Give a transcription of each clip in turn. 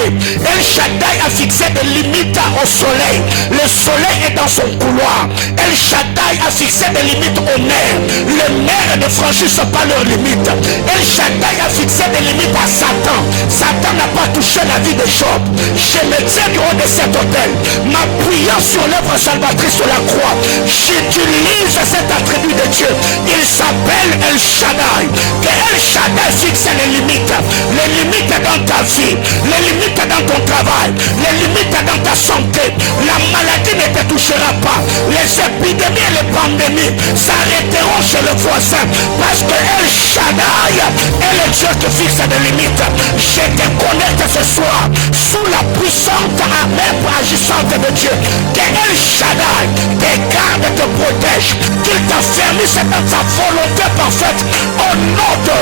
autorité. El Shaddai a fixé des limites au soleil. Le soleil est dans son couloir. El Shaddai a fixé des limites aux mers. Les mers ne franchissent pas leurs limites. El Shaddai a fixé des limites à Satan. Satan n'a pas touché la vie de Job. Je me tiens du haut de cet hôtel, m'appuyant sur l'œuvre salvatrice de la croix. J'utilise cet attribut de Dieu. Il s'appelle El Shaddai. Que El Shaddai fixe les limites. Les limites dans ta vie, les limites dans ton travail, les limites dans ta santé. La maladie ne te touchera pas. Les épidémies et les pandémies s'arrêteront chez le voisin. Parce que El Shaddai est le Dieu qui fixe des limites. Je te connecte ce soir sous la puissante armée agissante de Dieu. Que El Shaddai te garde et te protège. Qu'il t'affermisse dans sa volonté parfaite. Au nom de...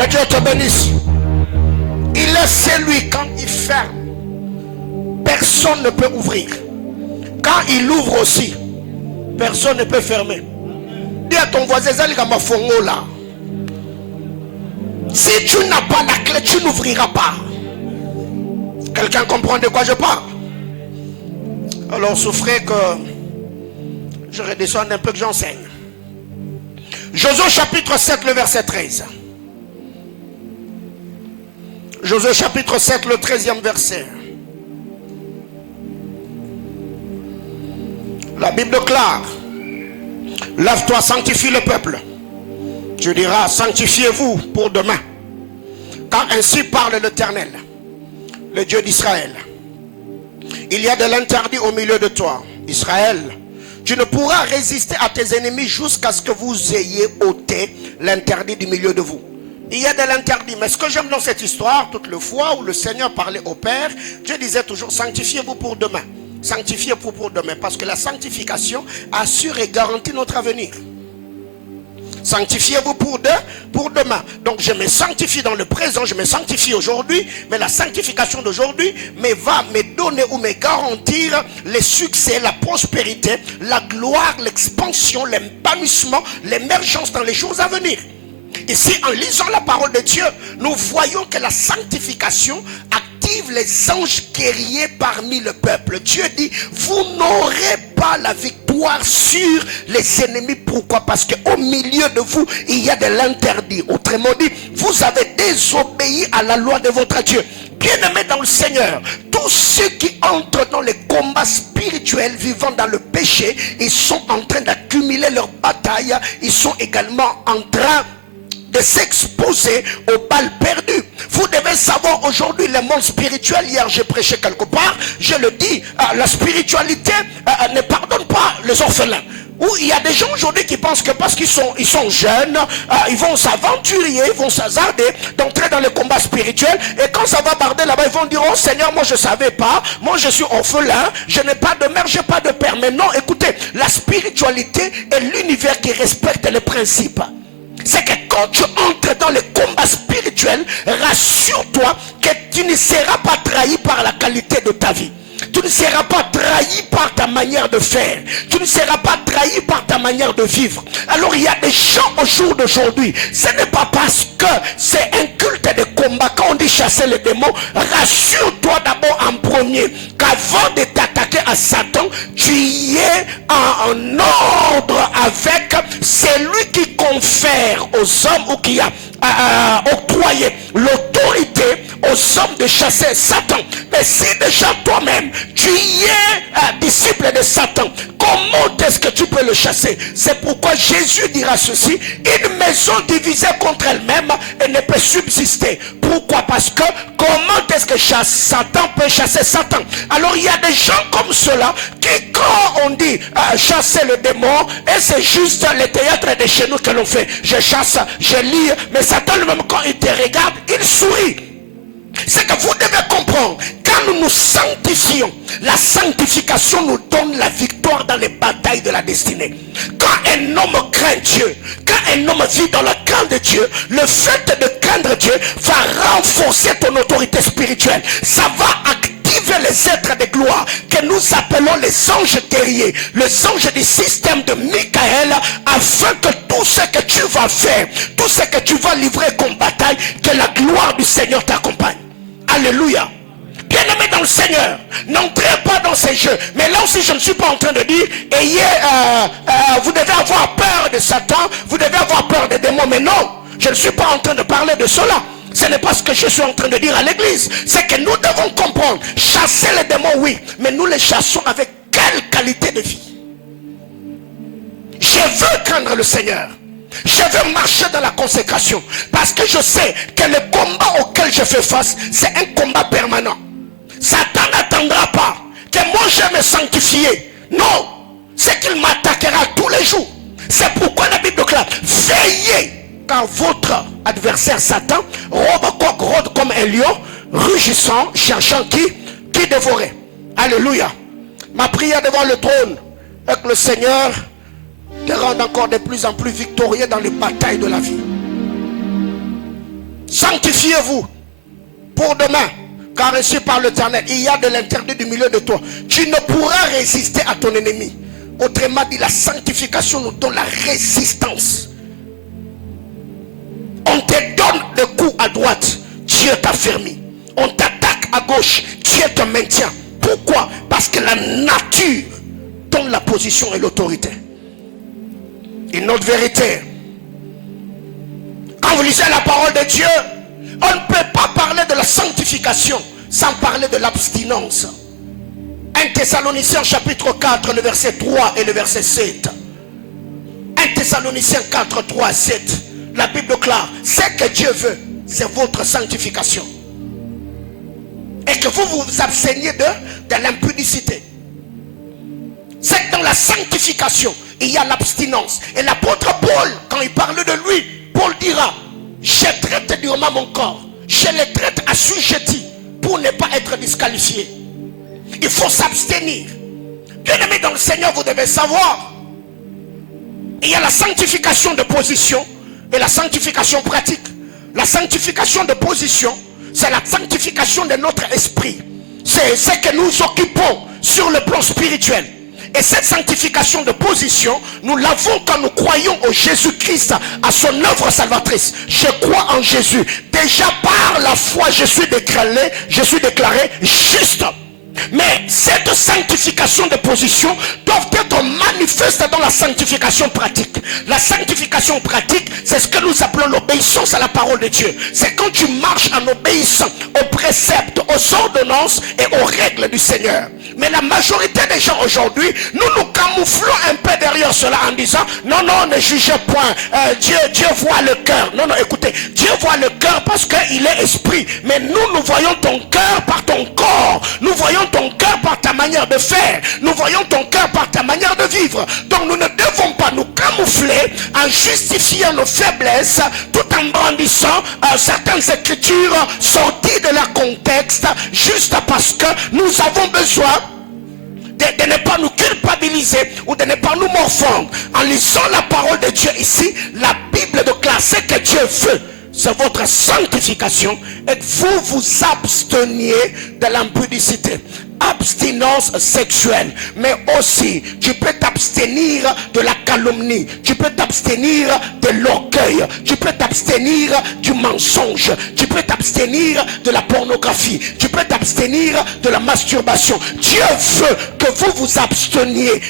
Que Dieu te bénisse. Il est celui, quand il ferme, personne ne peut ouvrir. Quand il ouvre aussi, personne ne peut fermer. Dis à ton voisin, là. Si tu n'as pas la clé, tu n'ouvriras pas. Quelqu'un comprend de quoi je parle? Alors souffrez que je redescende un peu, que j'enseigne. Josué chapitre 7, le verset 13. Josué chapitre 7, le 13e verset. La Bible déclare: lève-toi, sanctifie le peuple. Tu diras: sanctifiez-vous pour demain. Car ainsi parle l'Éternel, le Dieu d'Israël. Il y a de l'interdit au milieu de toi, Israël. Tu ne pourras résister à tes ennemis jusqu'à ce que vous ayez ôté l'interdit du milieu de vous. Il y a de l'interdit. Mais ce que j'aime dans cette histoire, toutes les fois où le Seigneur parlait au Père, Dieu disait toujours: sanctifiez-vous pour demain. Sanctifiez-vous pour demain. Parce que la sanctification assure et garantit notre avenir. Sanctifiez-vous pour demain. Donc je me sanctifie dans le présent, je me sanctifie aujourd'hui. Mais la sanctification d'aujourd'hui va me donner ou me garantir le succès, la prospérité, la gloire, l'expansion, l'épanouissement, l'émergence dans les jours à venir. Ici, en lisant la parole de Dieu, nous voyons que la sanctification active les anges guerriers parmi le peuple. Dieu dit: vous n'aurez pas la victoire sur les ennemis. Pourquoi? Parce qu'au milieu de vous, il y a de l'interdit. Autrement dit, vous avez désobéi à la loi de votre Dieu. Bien-aimés dans le Seigneur, tous ceux qui entrent dans les combats spirituels, vivant dans le péché, ils sont en train d'accumuler leur bataille. Ils sont également en train de s'exposer aux balles perdues. Vous devez savoir aujourd'hui le monde spirituel. Hier j'ai prêché quelque part, je le dis, la spiritualité ne pardonne pas les orphelins. Où il y a des gens aujourd'hui qui pensent que parce qu'ils sont jeunes, ils vont s'aventurer, ils vont s'hasarder d'entrer dans le combat spirituel. Et quand ça va barder là-bas, ils vont dire: oh Seigneur, moi je ne savais pas, moi je suis orphelin, je n'ai pas de mère, je n'ai pas de père. Mais non, écoutez, la spiritualité est l'univers qui respecte les principes. C'est que quand tu entres dans le combat spirituel, rassure-toi que tu ne seras pas trahi par la qualité de ta vie. Tu ne seras pas trahi par ta manière de faire. Tu ne seras pas trahi par ta manière de vivre. Alors il y a des gens au jour d'aujourd'hui. Ce n'est pas parce que c'est un culte de combat. Quand on dit chasser les démons, rassure-toi d'abord en premier qu'avant de t'attaquer à Satan, tu y es en ordre avec celui qui confère aux hommes ou qui a octroyé l'autorité aux hommes de chasser Satan. Mais si déjà toi-même tu y es disciple de Satan, comment est-ce que tu peux le chasser? C'est pourquoi Jésus dira ceci: une maison divisée contre elle-même ne peut subsister. Pourquoi? Parce que comment est-ce que Satan peut chasser Satan? Alors il y a des gens comme cela qui, quand on dit chasser le démon, et c'est juste le théâtre de chez nous que l'on fait. Je chasse, je lis, mais Satan lui-même, quand il te regarde, il sourit. C'est que vous devez comprendre, quand nous nous sanctifions, la sanctification nous donne la victoire dans les batailles de la destinée. Quand un homme craint Dieu, quand un homme vit dans la crainte de Dieu, le fait de craindre Dieu va renforcer ton autorité spirituelle. Ça va activer les êtres de gloire que nous appelons les anges guerriers, les anges du système de Michael, afin que tout ce que tu vas faire, tout ce que tu vas livrer comme bataille, que la gloire du Seigneur t'accompagne. Alléluia. Bien-aimés dans le Seigneur, n'entrez pas dans ces jeux. Mais là aussi, je ne suis pas en train de dire, vous devez avoir peur de Satan, vous devez avoir peur des démons. Mais non, je ne suis pas en train de parler de cela. Ce n'est pas ce que je suis en train de dire à l'église. C'est que nous devons comprendre, chasser les démons, oui, mais nous les chassons avec quelle qualité de vie? Je veux craindre le Seigneur. Je veux marcher dans la consécration. Parce que je sais que le combat auquel je fais face, c'est un combat permanent. Satan n'attendra pas que moi je me sanctifier. Non, c'est qu'il m'attaquera tous les jours. C'est pourquoi la Bible déclare, veillez, car votre adversaire Satan rôde comme un lion, rugissant, cherchant qui dévorer. Alléluia. Ma prière devant le trône est que le Seigneur te rende encore de plus en plus victorieux dans les batailles de la vie. Sanctifiez-vous pour demain, car ainsi par l'Éternel, il y a de l'interdit du milieu de toi. Tu ne pourras résister à ton ennemi. Autrement dit, la sanctification nous donne la résistance. On te donne le coup à droite, Dieu t'affermit. On t'attaque à gauche, Dieu te maintient. Pourquoi? Parce que la nature donne la position et l'autorité. Une autre vérité. Quand vous lisez la parole de Dieu, on ne peut pas parler de la sanctification sans parler de l'abstinence. 1 Thessaloniciens chapitre 4, le verset 3 et le verset 7. 1 Thessaloniciens 4, 3, 7. La Bible déclare, ce que Dieu veut, c'est votre sanctification. Et que vous vous absteniez de l'impudicité. C'est que dans la sanctification, il y a l'abstinence. Et l'apôtre Paul, quand il parle de lui, Paul dira, je traite durement mon corps. Je le traite assujetti pour ne pas être disqualifié. Il faut s'abstenir. Bien-aimés dans le Seigneur, vous devez savoir, il y a la sanctification de position et la sanctification pratique. La sanctification de position, c'est la sanctification de notre esprit. C'est ce que nous occupons sur le plan spirituel. Et cette sanctification de position, nous l'avons quand nous croyons au Jésus-Christ, à son œuvre salvatrice. Je crois en Jésus. Déjà par la foi, je suis déclaré juste. Mais cette sanctification de position doit être manifeste dans la sanctification pratique. La sanctification pratique, c'est ce que nous appelons l'obéissance à la parole de Dieu. C'est quand tu marches en obéissant aux préceptes, aux ordonnances et aux règles du Seigneur. Mais la majorité des gens aujourd'hui, nous camouflons un peu derrière cela en disant, non, ne jugez point, Dieu voit le cœur. Non, écoutez, Dieu voit le cœur parce qu'il est esprit. Mais nous voyons ton cœur par ton corps. Nous voyons ton cœur par ta manière de faire. Nous voyons ton cœur par ta manière de vivre. Donc nous ne devons pas nous camoufler en justifiant nos faiblesses tout en brandissant certaines écritures sorties de leur contexte juste parce que nous avons besoin de ne pas nous culpabiliser ou de ne pas nous morfondre. En lisant la parole de Dieu ici, la Bible déclare ce que Dieu veut. C'est votre sanctification et que vous vous absteniez de l'impudicité. Abstinence sexuelle, mais aussi tu peux t'abstenir de la calomnie, tu peux t'abstenir de l'orgueil, tu peux t'abstenir du mensonge, tu peux t'abstenir de la pornographie, tu peux t'abstenir de la masturbation. Dieu veut que vous vous absteniez,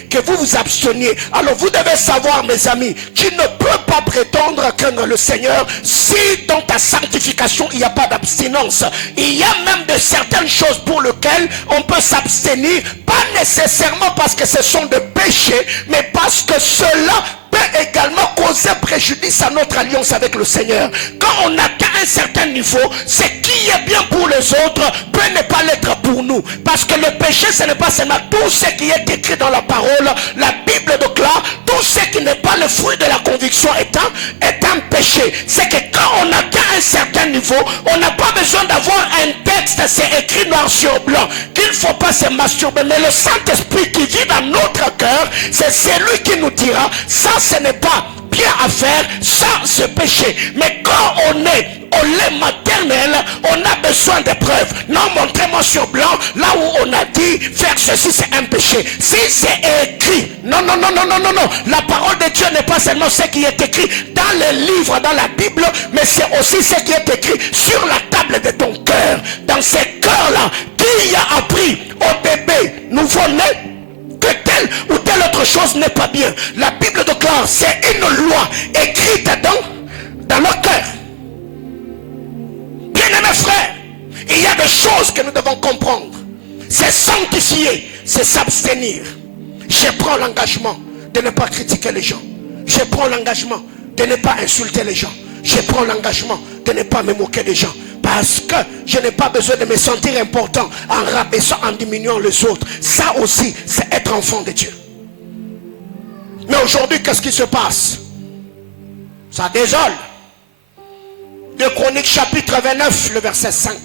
Alors vous devez savoir, mes amis, tu ne peux pas prétendre craindre le Seigneur si dans ta sanctification il n'y a pas d'abstinence. Il y a même de certaines choses pour lesquelles on peut s'abstenir, pas nécessairement parce que ce sont des péchés, mais parce que cela peut également causer préjudice à notre alliance avec le Seigneur. Quand on atteint un certain niveau, ce qui est bien pour les autres peut ne pas l'être pour nous. Parce que le péché, ce n'est pas seulement tout ce qui est écrit dans la parole. La Bible déclare, tout ce qui n'est pas le fruit de la conviction est un péché. C'est que quand on atteint un certain niveau, on n'a pas besoin d'avoir un texte, c'est écrit noir sur blanc, qu'il ne faut pas se masturber. Mais le Saint-Esprit qui vit dans notre cœur, c'est celui qui nous dira, ça ce n'est pas bien à faire, ça c'est péché. Mais quand on est au lait maternel, on a besoin de preuves. Non, montrez-moi sur blanc, là où on a dit faire ceci c'est un péché. Si c'est écrit, non, non, non, non, non, non, non. La parole de Dieu n'est pas seulement ce qui est écrit dans les livres, dans la Bible, mais c'est aussi ce qui est écrit sur la table de ton cœur. Dans ces cœurs-là, qui a appris au bébé nouveau-né que telle ou telle autre chose n'est pas bien. La Bible déclare, c'est une loi écrite dans leur cœur. Bien-aimés frères, il y a des choses que nous devons comprendre. C'est sanctifier, c'est s'abstenir. Je prends l'engagement de ne pas critiquer les gens. Je prends l'engagement de ne pas insulter les gens. Je prends l'engagement de ne pas me moquer des gens. Parce que je n'ai pas besoin de me sentir important en rabaissant, en diminuant les autres. Ça aussi, c'est être enfant de Dieu. Mais aujourd'hui, qu'est-ce qui se passe? Ça désole. 2 Chroniques chapitre 29, le verset 5.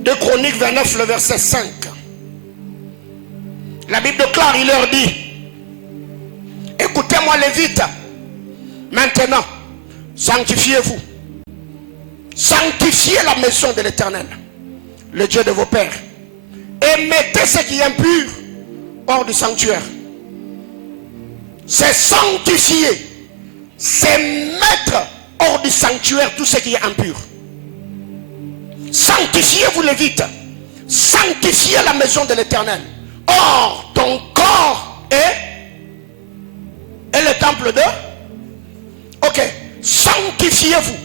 2 Chroniques 29, le verset 5. La Bible déclare, il leur dit, écoutez-moi Lévites, maintenant, sanctifiez-vous. Sanctifiez la maison de l'Éternel, le Dieu de vos pères. Et mettez ce qui est impur hors du sanctuaire. C'est sanctifier. C'est mettre hors du sanctuaire tout ce qui est impur. Sanctifiez-vous Lévites. Sanctifiez la maison de l'Éternel. Or, ton corps est le temple de... Ok. Sanctifiez-vous.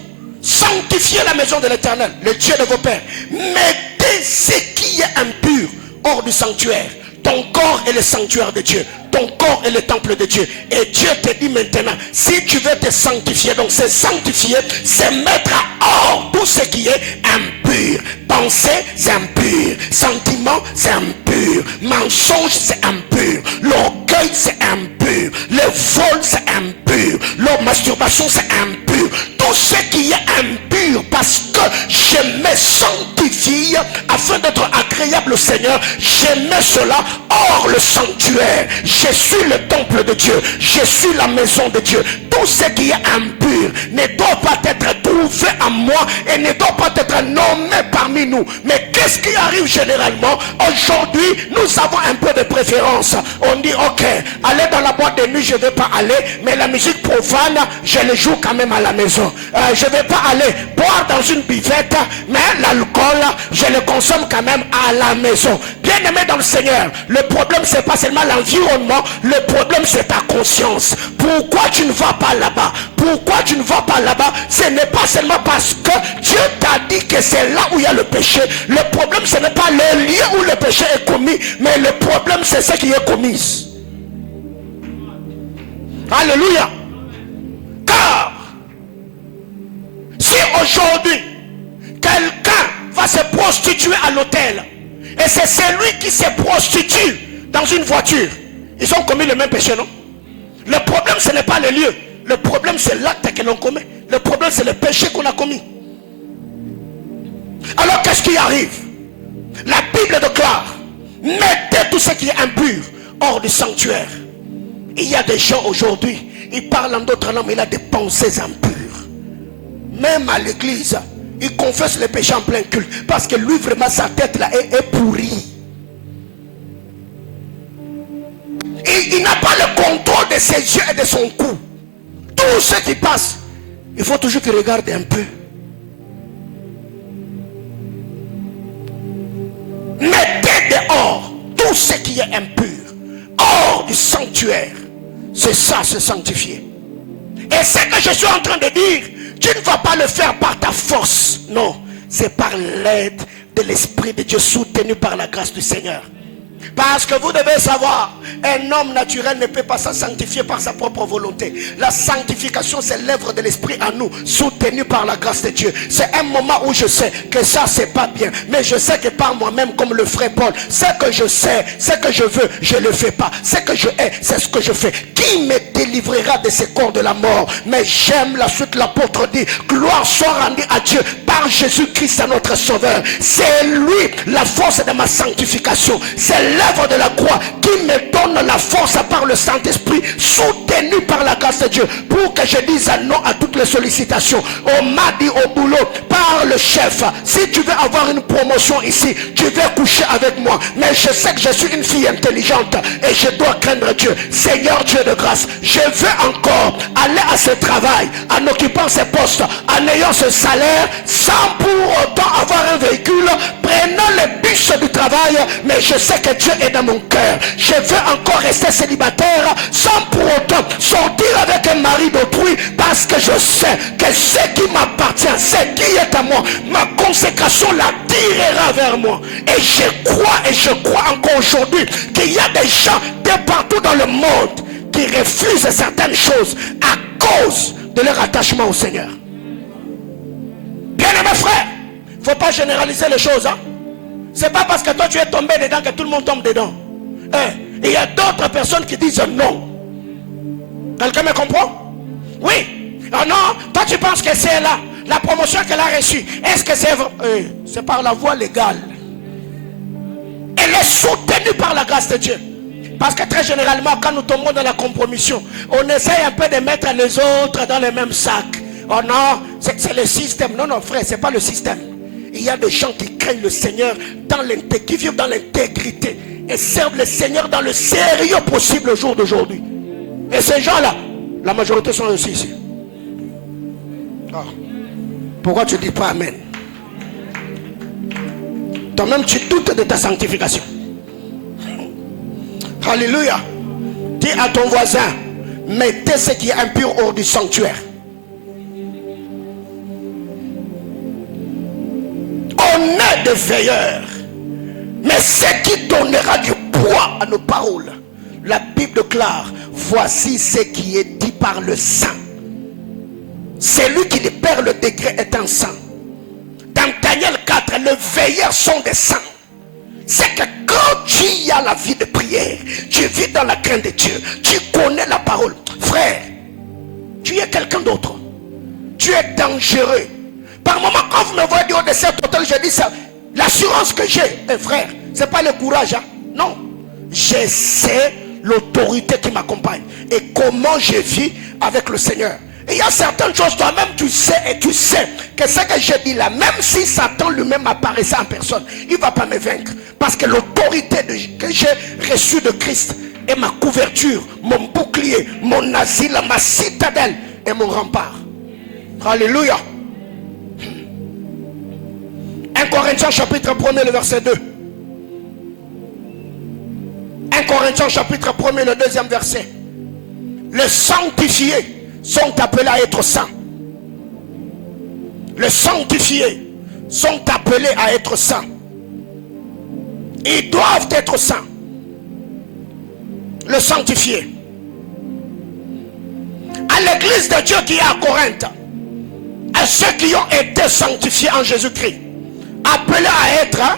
Sanctifiez la maison de l'Éternel, le Dieu de vos pères. Mettez ce qui est impur hors du sanctuaire. Ton corps est le sanctuaire de Dieu. Ton corps est le temple de Dieu. Et Dieu te dit maintenant, si tu veux te sanctifier, donc c'est sanctifier, c'est mettre à hors tout ce qui est impur. Pensée, c'est impur. Sentiment, c'est impur. Mensonge, c'est impur. L'orgueil, c'est impur. Le vol, c'est impur. La masturbation, c'est impur. Tout ce qui est impur, parce que je me sanctifie afin d'être agréable au Seigneur, je mets cela hors le sanctuaire. Je suis le temple de Dieu. Je suis la maison de Dieu. Tout ce qui est impur ne doit pas être trouvé en moi et ne doit pas être nommé parmi nous. Mais qu'est-ce qui arrive généralement? Aujourd'hui, nous avons un peu de préférence. On dit, ok, aller dans la boîte de nuit, je ne vais pas aller, mais la musique profane, je le joue quand même à la maison. Je ne vais pas aller boire dans une buvette, mais l'alcool, je le consomme quand même à la maison. Bien aimé dans le Seigneur, le problème, c'est pas seulement l'environnement, le problème, c'est ta conscience. Pourquoi tu ne vas pas là-bas? Pourquoi tu ne vas pas là-bas? Ce n'est pas seulement parce que Dieu t'a dit que c'est là où il y a le péché. Le problème, ce n'est pas le lieu où le péché est commis, mais le problème, c'est ce qui est commis. Alléluia. Car si aujourd'hui quelqu'un va se prostituer à l'hôtel et c'est celui qui se prostitue dans une voiture, ils ont commis le même péché, non? Le problème, ce n'est pas le lieu. Le problème, c'est l'acte que l'on commet. Le problème, c'est le péché qu'on a commis. Alors, qu'est-ce qui arrive? La Bible déclare, mettez tout ce qui est impur hors du sanctuaire. Il y a des gens aujourd'hui, ils parlent en d'autres langues, mais il a des pensées impures. Même à l'église, il confesse les péchés en plein culte. Parce que lui, vraiment, sa tête là est pourrie. Il n'a pas le contrôle de ses yeux et de son cou. Tout ce qui passe, il faut toujours qu'il regarde un peu. Mettez dehors tout ce qui est impur, hors du sanctuaire. C'est ça, se sanctifier. Et ce que je suis en train de dire, tu ne vas pas le faire par ta force. Non, c'est par l'aide de l'Esprit de Dieu, soutenu par la grâce du Seigneur. Parce que vous devez savoir, un homme naturel ne peut pas se sanctifier par sa propre volonté. La sanctification, c'est l'œuvre de l'Esprit en nous, soutenue par la grâce de Dieu. C'est un moment où je sais que ça, c'est pas bien. Mais je sais que par moi-même, comme le frère Paul, ce que je sais, ce que je veux, je ne le fais pas. Ce que je hais, c'est ce que je fais. Qui me délivrera de ce corps de la mort? Mais j'aime la suite, l'apôtre dit, gloire soit rendue à Dieu par Jésus-Christ, notre Sauveur. C'est lui la force de ma sanctification. C'est l'œuvre de la croix qui me donne la force par le Saint-Esprit, soutenu par la grâce de Dieu, pour que je dise non à toutes les sollicitations. On m'a dit au boulot par le chef, si tu veux avoir une promotion ici, tu veux coucher avec moi, mais je sais que je suis une fille intelligente et je dois craindre Dieu. Seigneur Dieu de grâce, je veux encore aller à ce travail en occupant ces postes, en ayant ce salaire, sans pour autant avoir un véhicule, prenant le bus du travail, mais je sais que Dieu est dans mon cœur. Je veux encore rester célibataire sans pour autant sortir avec un mari d'autrui, parce que je sais que ce qui m'appartient, ce qui est à moi, ma consécration la tirera vers moi. Et je crois encore aujourd'hui qu'il y a des gens de partout dans le monde qui refusent certaines choses à cause de leur attachement au Seigneur. Bien aimé frère, il ne faut pas généraliser les choses. Hein? Ce n'est pas parce que toi tu es tombé dedans que tout le monde tombe dedans. Il y a d'autres personnes qui disent non. Quelqu'un me comprend? Oui. Oh non, toi tu penses que c'est là la promotion qu'elle a reçue. Est-ce que c'est vrai? C'est par la voie légale. Elle est soutenue par la grâce de Dieu. Parce que très généralement, quand nous tombons dans la compromission, on essaye un peu de mettre les autres dans le même sac. Oh non, c'est le système. Non, non, frère, c'est pas le système. Il y a des gens qui craignent le Seigneur, qui vivent dans l'intégrité et servent le Seigneur dans le sérieux possible au jour d'aujourd'hui. Et ces gens-là, la majorité sont aussi ici. Oh. Pourquoi tu ne dis pas Amen? Toi-même, tu doutes de ta sanctification. Alléluia. Dis à ton voisin, mettez ce qui est impur hors du sanctuaire. On est des veilleurs, mais ce qui donnera du poids à nos paroles, la Bible déclare, voici ce qui est dit par le saint. Celui qui perd le degré est un saint. Dans Daniel 4, les veilleurs sont des saints. C'est que quand tu as la vie de prière, tu vis dans la crainte de Dieu, tu connais la parole. Frère, tu es quelqu'un d'autre. Tu es dangereux. Par moment, quand vous me voyez du haut de cette hauteur, je dis ça. L'assurance que j'ai, frère, ce n'est pas le courage. Hein? Non. Je sais l'autorité qui m'accompagne. Et comment je vis avec le Seigneur. Et il y a certaines choses, toi-même, tu sais et tu sais que ce que je dis là, même si Satan lui-même apparaissait en personne, il ne va pas me vaincre. Parce que l'autorité que j'ai reçue de Christ est ma couverture, mon bouclier, mon asile, ma citadelle et mon rempart. Alléluia. 1 Corinthiens chapitre 1er, le verset 2. 1 Corinthiens chapitre 1er, le deuxième verset. Les sanctifiés sont appelés à être saints. Les sanctifiés sont appelés à être saints. Ils doivent être saints. Les sanctifiés. À l'église de Dieu qui est à Corinthe, à ceux qui ont été sanctifiés en Jésus-Christ, appelés à être,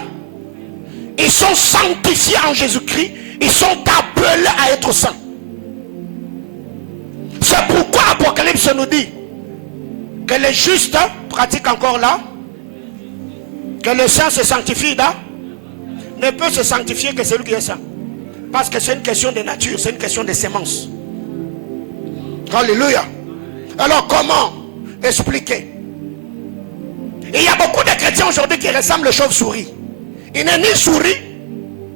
ils sont sanctifiés en Jésus-Christ, ils sont appelés à être saints. C'est pourquoi Apocalypse nous dit que les justes pratiquent encore là, que le saint se sanctifie là, ne peut se sanctifier que celui qui est saint. Parce que c'est une question de nature, c'est une question de sémence. Alléluia. Alors comment expliquer? Il y a beaucoup de chrétiens aujourd'hui qui ressemblent aux chauves-souris. Il n'est ni souris,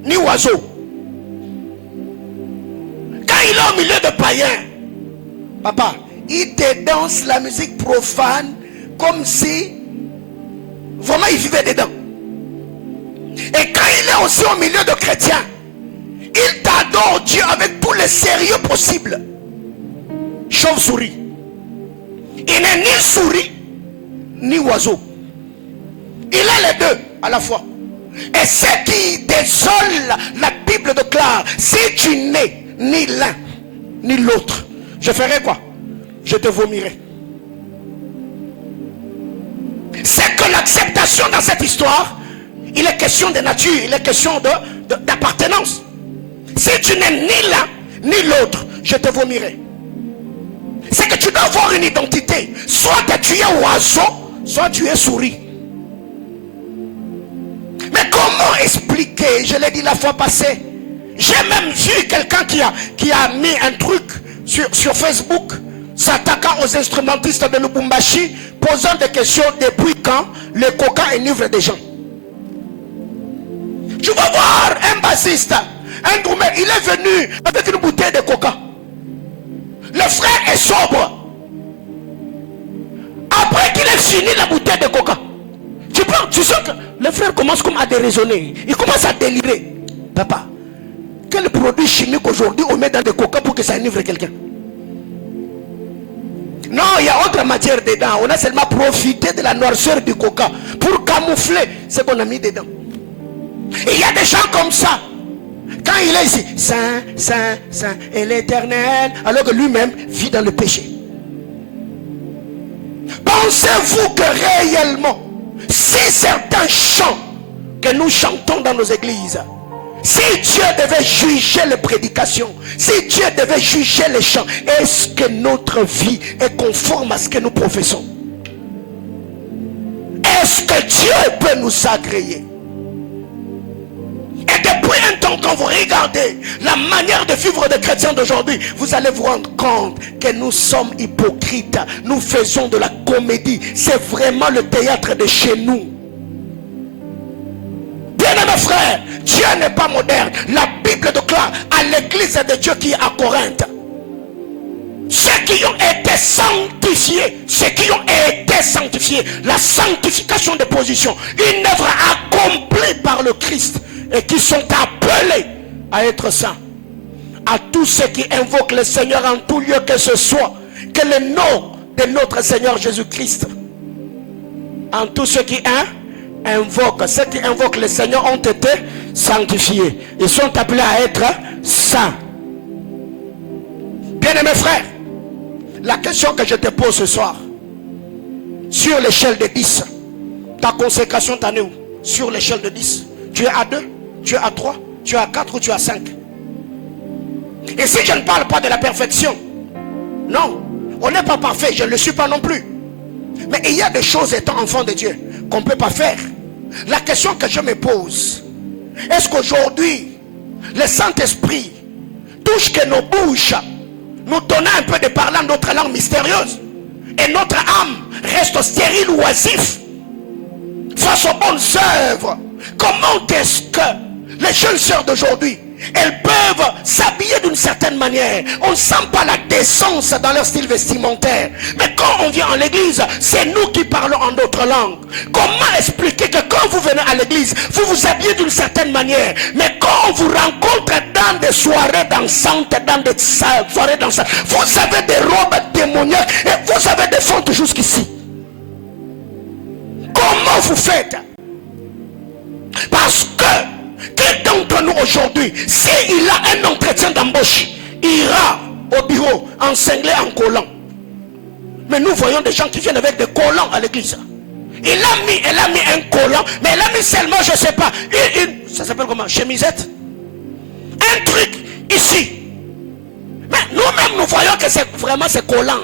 ni oiseau. Quand il est au milieu de païens, papa, il te danse la musique profane comme si vraiment il vivait dedans. Et quand il est aussi au milieu de chrétiens, il t'adore Dieu avec tout le sérieux possible. Chauve-souris. Il n'est ni souris, ni oiseau. Il est les deux à la fois. Et ce qui désole, la Bible déclare, si tu n'es ni l'un, ni l'autre, je ferai quoi? Je te vomirai. C'est que l'acceptation dans cette histoire, il est question de nature, il est question d'appartenance. Si tu n'es ni l'un, ni l'autre, je te vomirai. C'est que tu dois avoir une identité. Soit que tu es oiseau, soit tu es souris. Mais comment expliquer, je l'ai dit la fois passée, J'ai même vu quelqu'un qui a mis un truc sur Facebook, s'attaquant aux instrumentistes de Lubumbashi, posant des questions depuis quand le coca enivre des gens. Tu vas voir un bassiste, un drummer, il est venu avec une bouteille de coca. Le frère est sobre. Après qu'il ait fini la bouteille de coca, tu sens que le frère commence comme à déraisonner. Il commence à délirer. Papa, quel produit chimique aujourd'hui on met dans le coca pour que ça enivre quelqu'un? Non, il y a autre matière dedans. On a seulement profité de la noirceur du coca pour camoufler ce qu'on a mis dedans. Et il y a des gens comme ça. Quand il est ici, Saint, Saint, Saint est l'Éternel, alors que lui-même vit dans le péché. Pensez-vous que réellement, si certains chants que nous chantons dans nos églises, si Dieu devait juger les prédications, si Dieu devait juger les chants, est-ce que notre vie est conforme à ce que nous professons? Est-ce que Dieu peut nous agréer? Et depuis un temps, quand vous regardez la manière de vivre des chrétiens d'aujourd'hui, vous allez vous rendre compte que nous sommes hypocrites. Nous faisons de la comédie. C'est vraiment le théâtre de chez nous. Bien-aimés frères, Dieu n'est pas moderne. La Bible déclare à l'église de Dieu qui est à Corinthe, ceux qui ont été sanctifiés, la sanctification de position, une œuvre accomplie par le Christ, et qui sont appelés à être saints. À tous ceux qui invoquent le Seigneur en tout lieu que ce soit, que le nom de notre Seigneur Jésus-Christ, en tous ceux qui ceux qui invoquent le Seigneur ont été sanctifiés. Ils sont appelés à être saints. Bien-aimés frères, la question que je te pose ce soir, sur l'échelle de 10, ta consécration t'en est où? Sur l'échelle de 10, tu es à 2, tu es à 3, tu es à 4 ou tu es à 5? Et si je ne parle pas de la perfection, non, on n'est pas parfait, je ne le suis pas non plus. Mais il y a des choses étant enfant de Dieu qu'on ne peut pas faire. La question que je me pose, est-ce qu'aujourd'hui le Saint-Esprit touche que nos bouches, nous donnant un peu de parler en notre langue mystérieuse, et notre âme reste stérile ou oisif face aux bonnes œuvres? Comment est-ce que les jeunes sœurs d'aujourd'hui, elles peuvent s'habiller d'une certaine manière? On ne sent pas la décence dans leur style vestimentaire. Mais quand on vient en l'église, c'est nous qui parlons en d'autres langues. Comment expliquer que quand vous venez à l'église, vous vous habillez d'une certaine manière, mais quand on vous rencontre dans des soirées dansantes, vous avez des robes démoniaques et vous avez des fentes jusqu'ici? Comment vous faites? Parce que quel d'entre nous aujourd'hui, s'il a un entretien d'embauche, ira au bureau encinglé en collant? Mais nous voyons des gens qui viennent avec des collants à l'église. Elle a mis un collant, mais elle a mis seulement, je ne sais pas, ça s'appelle comment? Chemisette? Un truc ici. Mais nous-mêmes, nous voyons que c'est vraiment c'est collant.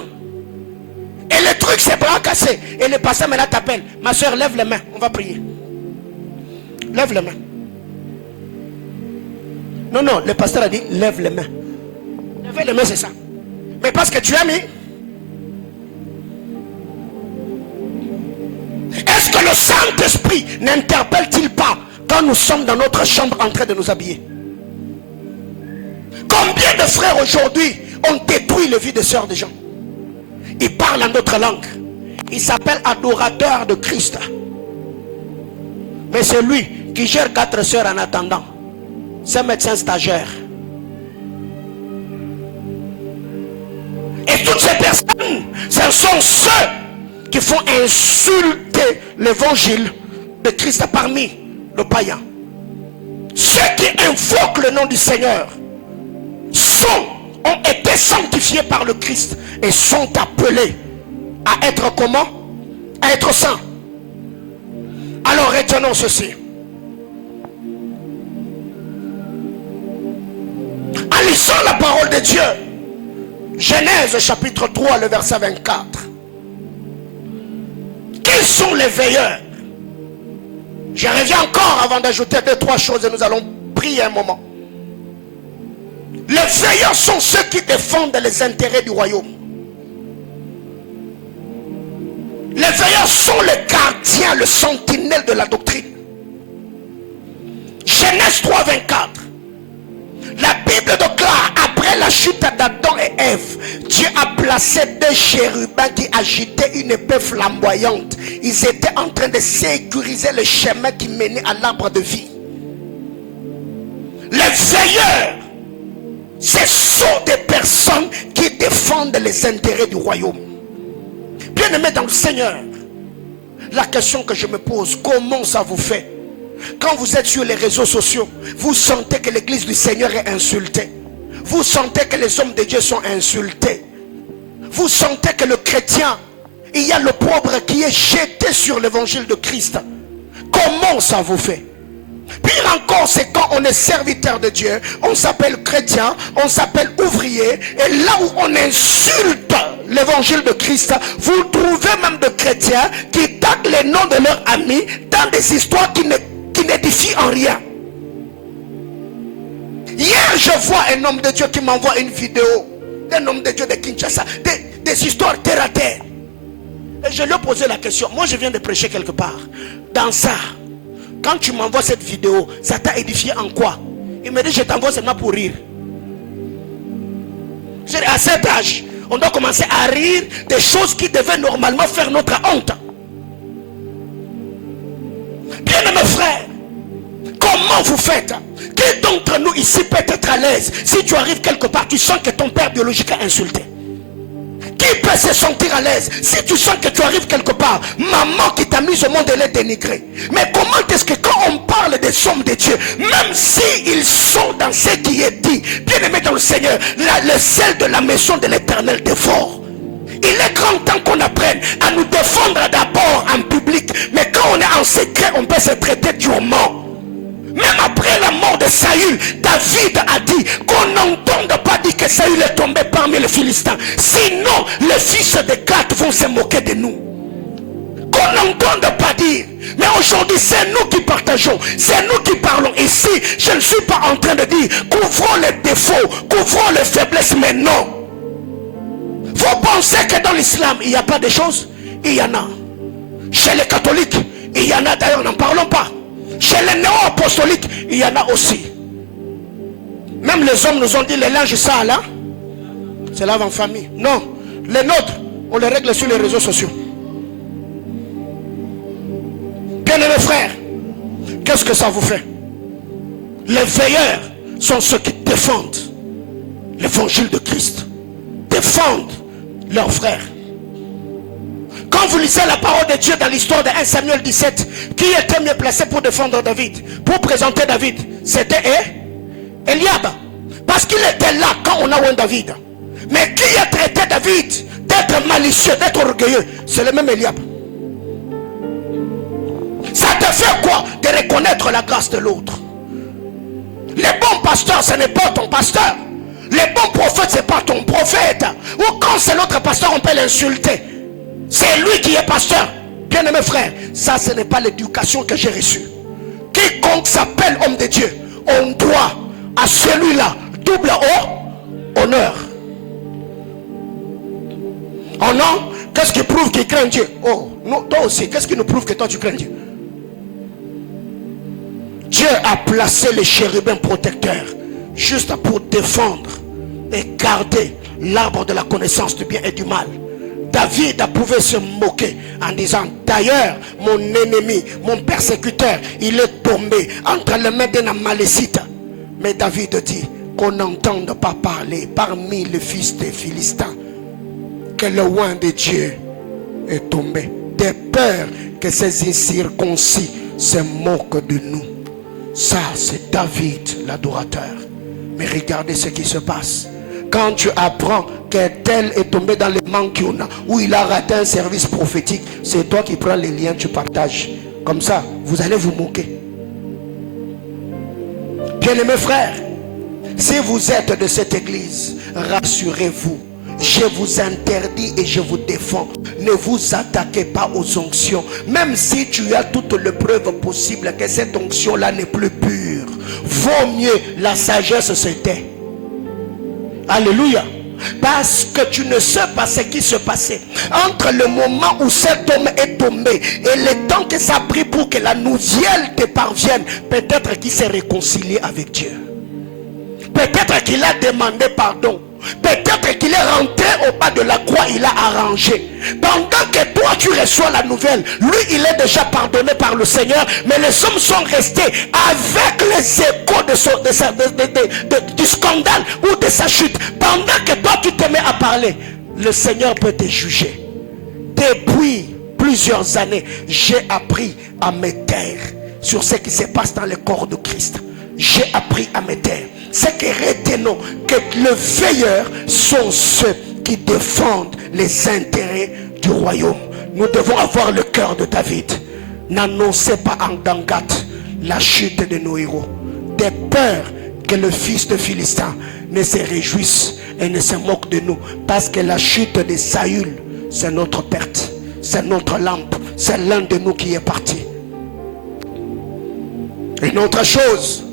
Et le truc, c'est bras cassé. Et le pasteur maintenant t'appelle. Ma soeur, lève les mains, on va prier. Lève les mains. Non, le pasteur a dit lève les mains. Lève les mains, c'est ça. Mais parce que tu as mis. Est-ce que le Saint-Esprit n'interpelle-t-il pas quand nous sommes dans notre chambre en train de nous habiller? Combien de frères aujourd'hui ont détruit le vie des sœurs des gens? Ils parlent en notre langue. Ils s'appellent adorateurs de Christ. Mais c'est lui qui gère 4 sœurs en attendant. C'est un médecin stagiaire. Et toutes ces personnes, ce sont ceux qui font insulter l'évangile de Christ parmi le païen. Ceux qui invoquent le nom du Seigneur ont été sanctifiés par le Christ et sont appelés à être comment? À être saints. Alors retenons ceci. En lisant la parole de Dieu, Genèse chapitre 3, le verset 24. Quels sont les veilleurs? Je reviens encore avant d'ajouter 2-3 choses et nous allons prier un moment. Les veilleurs sont ceux qui défendent les intérêts du royaume. Les veilleurs sont les gardiens, le sentinelle de la doctrine. Genèse 3, 24. La Bible déclare, après la chute d'Adam et Ève, Dieu a placé deux chérubins qui agitaient une épée flamboyante. Ils étaient en train de sécuriser le chemin qui menait à l'arbre de vie. Les veilleurs, ce sont des personnes qui défendent les intérêts du royaume. Bien-aimés dans le Seigneur, la question que je me pose, comment ça vous fait? Quand vous êtes sur les réseaux sociaux, vous sentez que l'église du Seigneur est insultée. Vous sentez que les hommes de Dieu sont insultés. Vous sentez que le chrétien, il y a le pauvre qui est jeté sur l'évangile de Christ. Comment ça vous fait? Pire encore, c'est quand on est serviteur de Dieu, on s'appelle chrétien, on s'appelle ouvrier, et là où on insulte l'évangile de Christ, vous trouvez même de chrétiens qui taguent les noms de leurs amis dans des histoires qui n'édifient en rien. Hier, je vois un homme de Dieu qui m'envoie une vidéo d'un homme de Dieu de Kinshasa, des histoires terre à terre. Et je lui ai posé la question. Moi, je viens de prêcher quelque part. Dans ça, quand tu m'envoies cette vidéo, ça t'a édifié en quoi? Il me dit, je t'envoie seulement pour rire. À cet âge, on doit commencer à rire des choses qui devaient normalement faire notre honte. Bien-aimés frères, comment vous faites? Qui d'entre nous ici peut être à l'aise si tu arrives quelque part, tu sens que ton père biologique est insulté? Qui peut se sentir à l'aise si tu sens que tu arrives quelque part, maman qui t'a mis au monde, elle est dénigrée? Mais comment est-ce que quand on parle des hommes de Dieu, même s'ils sont dans ce qui est dit, bien aimé dans le Seigneur, le sel de la maison de l'Éternel dévore. Il est grand temps qu'on apprenne à nous défendre d'abord en public, mais quand on est en secret, on peut se traiter durement. Même après la mort de Saül, David a dit qu'on n'entende pas dire que Saül est tombé parmi les Philistins. Sinon, les fils de Gath vont se moquer de nous. Qu'on n'entende pas dire. Mais aujourd'hui, c'est nous qui partageons. C'est nous qui parlons. Ici, je ne suis pas en train de dire couvrons les défauts, couvrons les faiblesses, mais non. Vous pensez que dans l'islam, il n'y a pas de choses? Il y en a. Chez les catholiques, il y en a, d'ailleurs, n'en parlons pas. Chez les néo-apostoliques, il y en a aussi. Même les hommes nous ont dit, les linges sales, là, c'est lave en famille. Non, les nôtres, on les règle sur les réseaux sociaux. Bien-aimés frères, qu'est-ce que ça vous fait? Les veilleurs sont ceux qui défendent l'évangile de Christ, défendent leurs frères. Quand vous lisez la parole de Dieu dans l'histoire de 1 Samuel 17, qui était mieux placé pour défendre David, pour présenter David? C'était Eliab. Parce qu'il était là quand on a oint David. Mais qui a traité David d'être malicieux, d'être orgueilleux? C'est le même Eliab. Ça te fait quoi de reconnaître la grâce de l'autre? Les bons pasteurs, ce n'est pas ton pasteur. Les bons prophètes, ce n'est pas ton prophète. Ou quand c'est l'autre pasteur, on peut l'insulter. C'est lui qui est pasteur. Bien-aimés frères, ça ce n'est pas l'éducation que j'ai reçue. Quiconque s'appelle homme de Dieu, on doit à celui-là double honneur. Oh non, qu'est-ce qui prouve qu'il craint Dieu? Oh, non, toi aussi, qu'est-ce qui nous prouve que toi tu crains Dieu? Dieu a placé les chérubins protecteurs juste pour défendre et garder l'arbre de la connaissance du bien et du mal. David a pouvait se moquer en disant, d'ailleurs mon ennemi, mon persécuteur, il est tombé entre les mains d'un Amalécite. Mais David dit qu'on n'entende pas parler parmi les fils des Philistins que le oint de Dieu est tombé, de peur que ces incirconcis se moquent de nous. Ça c'est David l'adorateur. Mais regardez ce qui se passe quand tu apprends que tel est tombé dans les manques où il a raté un service prophétique. C'est toi qui prends les liens, tu partages. Comme ça, vous allez vous moquer. Bien-aimés frères, si vous êtes de cette église, rassurez-vous, je vous interdis et je vous défends. Ne vous attaquez pas aux onctions. Même si tu as toutes les preuves possibles que cette onction-là n'est plus pure, vaut mieux la sagesse se tait. Alléluia. Parce que tu ne sais pas ce qui se passait entre le moment où cet homme est tombé et le temps que ça a pris pour que la nouvelle te parvienne. Peut-être qu'il s'est réconcilié avec Dieu. Peut-être qu'il a demandé pardon. Peut-être qu'il est rentré au bas de la croix, il a arrangé. Pendant que toi tu reçois la nouvelle, lui il est déjà pardonné par le Seigneur, mais les hommes sont restés avec les échos du scandale ou de sa chute. Pendant que toi tu te mets à parler, le Seigneur peut te juger. Depuis plusieurs années, j'ai appris à me taire sur ce qui se passe dans le corps de Christ. J'ai appris à me taire. C'est que retenons que les veilleurs sont ceux qui défendent les intérêts du royaume. Nous devons avoir le cœur de David. N'annoncez pas en Dangat la chute de nos héros, de peur que le fils de Philistin ne se réjouisse et ne se moque de nous, parce que la chute de Saül, c'est notre perte, c'est notre lampe, c'est l'un de nous qui est parti. Une autre chose,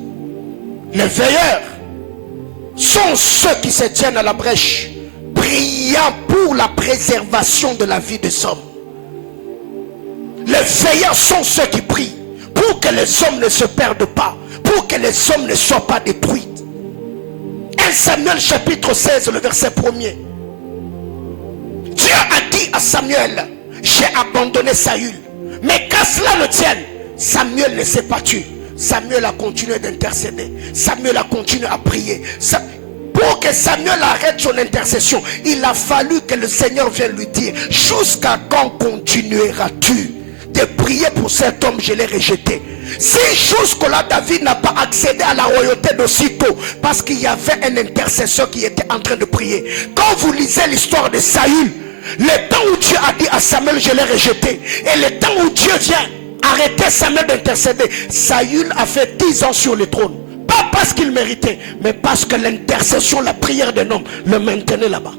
les veilleurs sont ceux qui se tiennent à la brèche, priant pour la préservation de la vie des hommes. Les veilleurs sont ceux qui prient pour que les hommes ne se perdent pas, pour que les hommes ne soient pas détruits. 1 Samuel chapitre 16, le verset 1er. Dieu a dit à Samuel, j'ai abandonné Saül, mais qu'à cela ne tienne, Samuel ne s'est pas tué. Samuel a continué d'intercéder. Samuel a continué à prier. Pour que Samuel arrête son intercession, il a fallu que le Seigneur vienne lui dire, jusqu'à quand continueras-tu de prier pour cet homme? Je l'ai rejeté. Si jusque-là David n'a pas accédé à la royauté d'aussitôt, parce qu'il y avait un intercesseur qui était en train de prier. Quand vous lisez l'histoire de Saül, le temps où Dieu a dit à Samuel, je l'ai rejeté, et le temps où Dieu vient arrêter Samuel d'intercéder, Saül a fait 10 ans sur le trône. Pas parce qu'il méritait, mais parce que l'intercession, la prière d'un homme le maintenait là-bas.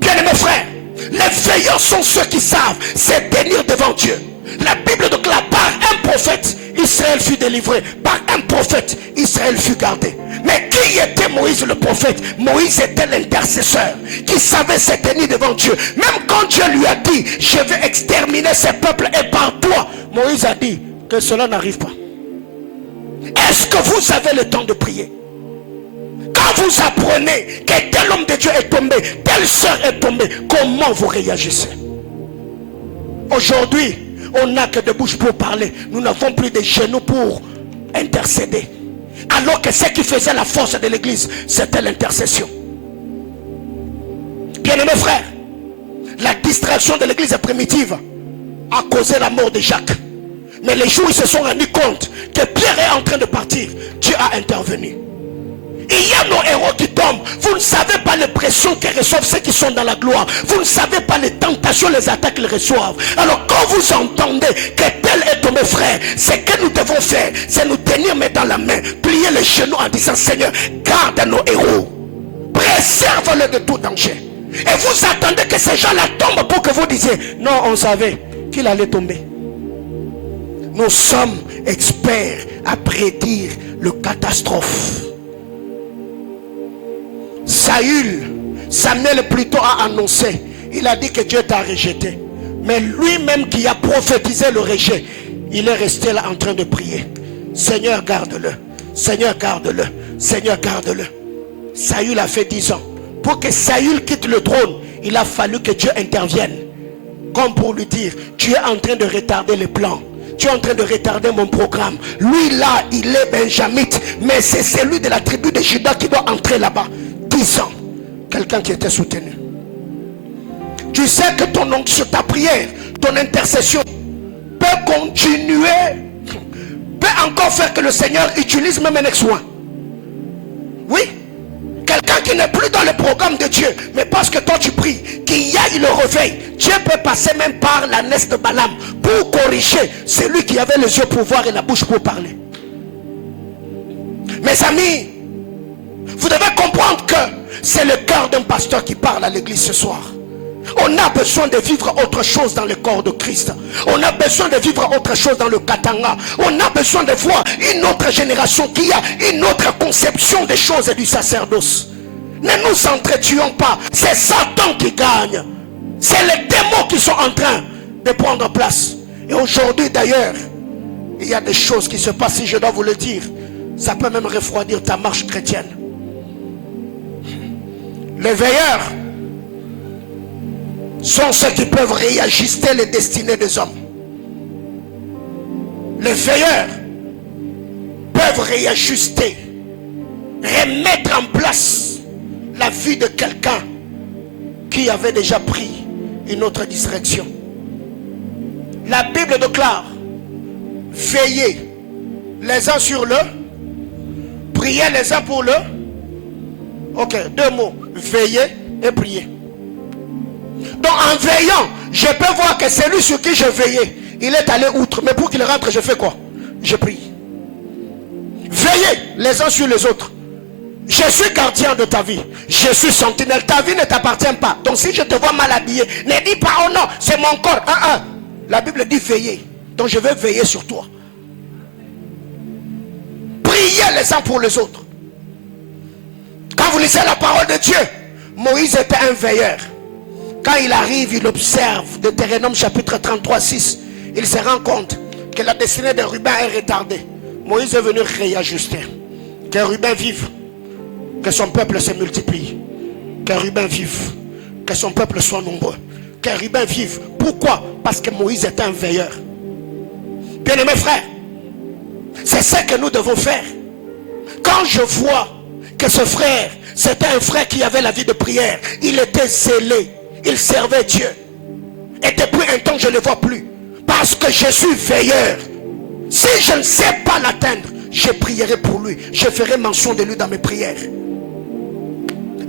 Bien aimés frères, les veilleurs sont ceux qui savent se tenir devant Dieu. La Bible déclare, par un prophète, Israël fut délivré. Par un prophète, Israël fut gardé. Mais qui était Moïse le prophète? Moïse était l'intercesseur qui savait se tenir devant Dieu. Même quand Dieu lui a dit, je vais exterminer ce peuple et par toi, Moïse a dit que cela n'arrive pas. Est-ce que vous avez le temps de prier? Quand vous apprenez que tel homme de Dieu est tombé, telle sœur est tombée, comment vous réagissez? Aujourd'hui, on n'a que de bouche pour parler. Nous n'avons plus de genoux pour intercéder. Alors que ce qui faisait la force de l'église, c'était l'intercession. Bien-aimés frères, la distraction de l'église primitive a causé la mort de Jacques. Mais les jours où ils se sont rendus compte que Pierre est en train de partir, Dieu a intervenu. Il y a nos héros qui tombent. Vous ne savez pas les pressions qu'ils reçoivent ceux qui sont dans la gloire. Vous ne savez pas les tentations, les attaques qu'ils reçoivent. Alors quand vous entendez que tel est tombé, frère, ce que nous devons faire, c'est nous tenir mais dans la main, plier les genoux en disant, Seigneur, garde nos héros, préserve-les de tout danger. Et vous attendez que ces gens-là tombent pour que vous disiez, non, on savait qu'il allait tomber. Nous sommes experts à prédire le catastrophe. Samuel plutôt a annoncé, il a dit que Dieu t'a rejeté. Mais lui-même qui a prophétisé le rejet, il est resté là en train de prier. Seigneur, garde-le. Seigneur, garde-le. Seigneur, garde-le. Saül a fait 10 ans. Pour que Saül quitte le trône, il a fallu que Dieu intervienne. Comme pour lui dire, tu es en train de retarder les plans. Tu es en train de retarder mon programme. Lui là, il est benjamite, mais c'est celui de la tribu de Juda qui doit entrer là-bas. 10 ans. Quelqu'un qui était soutenu. Tu sais que ton onction, ta prière, ton intercession peut continuer, peut encore faire que le Seigneur utilise même un ex-soin. Oui. Quelqu'un qui n'est plus dans le programme de Dieu, mais parce que toi tu pries, qu'il y a le réveil, Dieu peut passer même par la naisse de Balaam pour corriger celui qui avait les yeux pour voir et la bouche pour parler. Mes amis, vous devez comprendre que c'est le cœur d'un pasteur qui parle à l'église ce soir. On a besoin de vivre autre chose dans le corps de Christ. On a besoin de vivre autre chose dans le Katanga. On a besoin de voir une autre génération qui a une autre conception des choses et du sacerdoce. Ne nous entretuons pas. C'est Satan qui gagne. C'est les démons qui sont en train de prendre place. Et aujourd'hui d'ailleurs, il y a des choses qui se passent, si je dois vous le dire. Ça peut même refroidir ta marche chrétienne. Les veilleurs sont ceux qui peuvent réajuster les destinées des hommes. Les veilleurs peuvent réajuster, remettre en place la vie de quelqu'un qui avait déjà pris une autre direction. La Bible déclare: veillez les uns sur le, priez les uns pour le. Ok, deux mots, veillez et prier. Donc en veillant, je peux voir que celui sur qui je veillais, il est allé outre. Mais pour qu'il rentre, je fais quoi? Je prie. Veillez les uns sur les autres. Je suis gardien de ta vie. Je suis sentinelle. Ta vie ne t'appartient pas. Donc si je te vois mal habillé, ne dis pas: oh non, c'est mon corps. La Bible dit veillez. Donc je vais veiller sur toi. Priez les uns pour les autres. Quand vous lisez la parole de Dieu, Moïse était un veilleur. Quand il arrive, il observe Deutéronome chapitre 33, 6. Il se rend compte que la destinée de Ruben est retardée. Moïse est venu réajuster. Que Ruben vive. Que son peuple se multiplie. Que Ruben vive. Que son peuple soit nombreux. Que Ruben vive. Pourquoi? Parce que Moïse est un veilleur. Bien-aimés frères, c'est ce que nous devons faire. Quand je vois que ce frère, c'était un frère qui avait la vie de prière, il était zélé, il servait Dieu, et depuis un temps je ne le vois plus, parce que je suis veilleur. Si je ne sais pas l'atteindre, je prierai pour lui, je ferai mention de lui dans mes prières.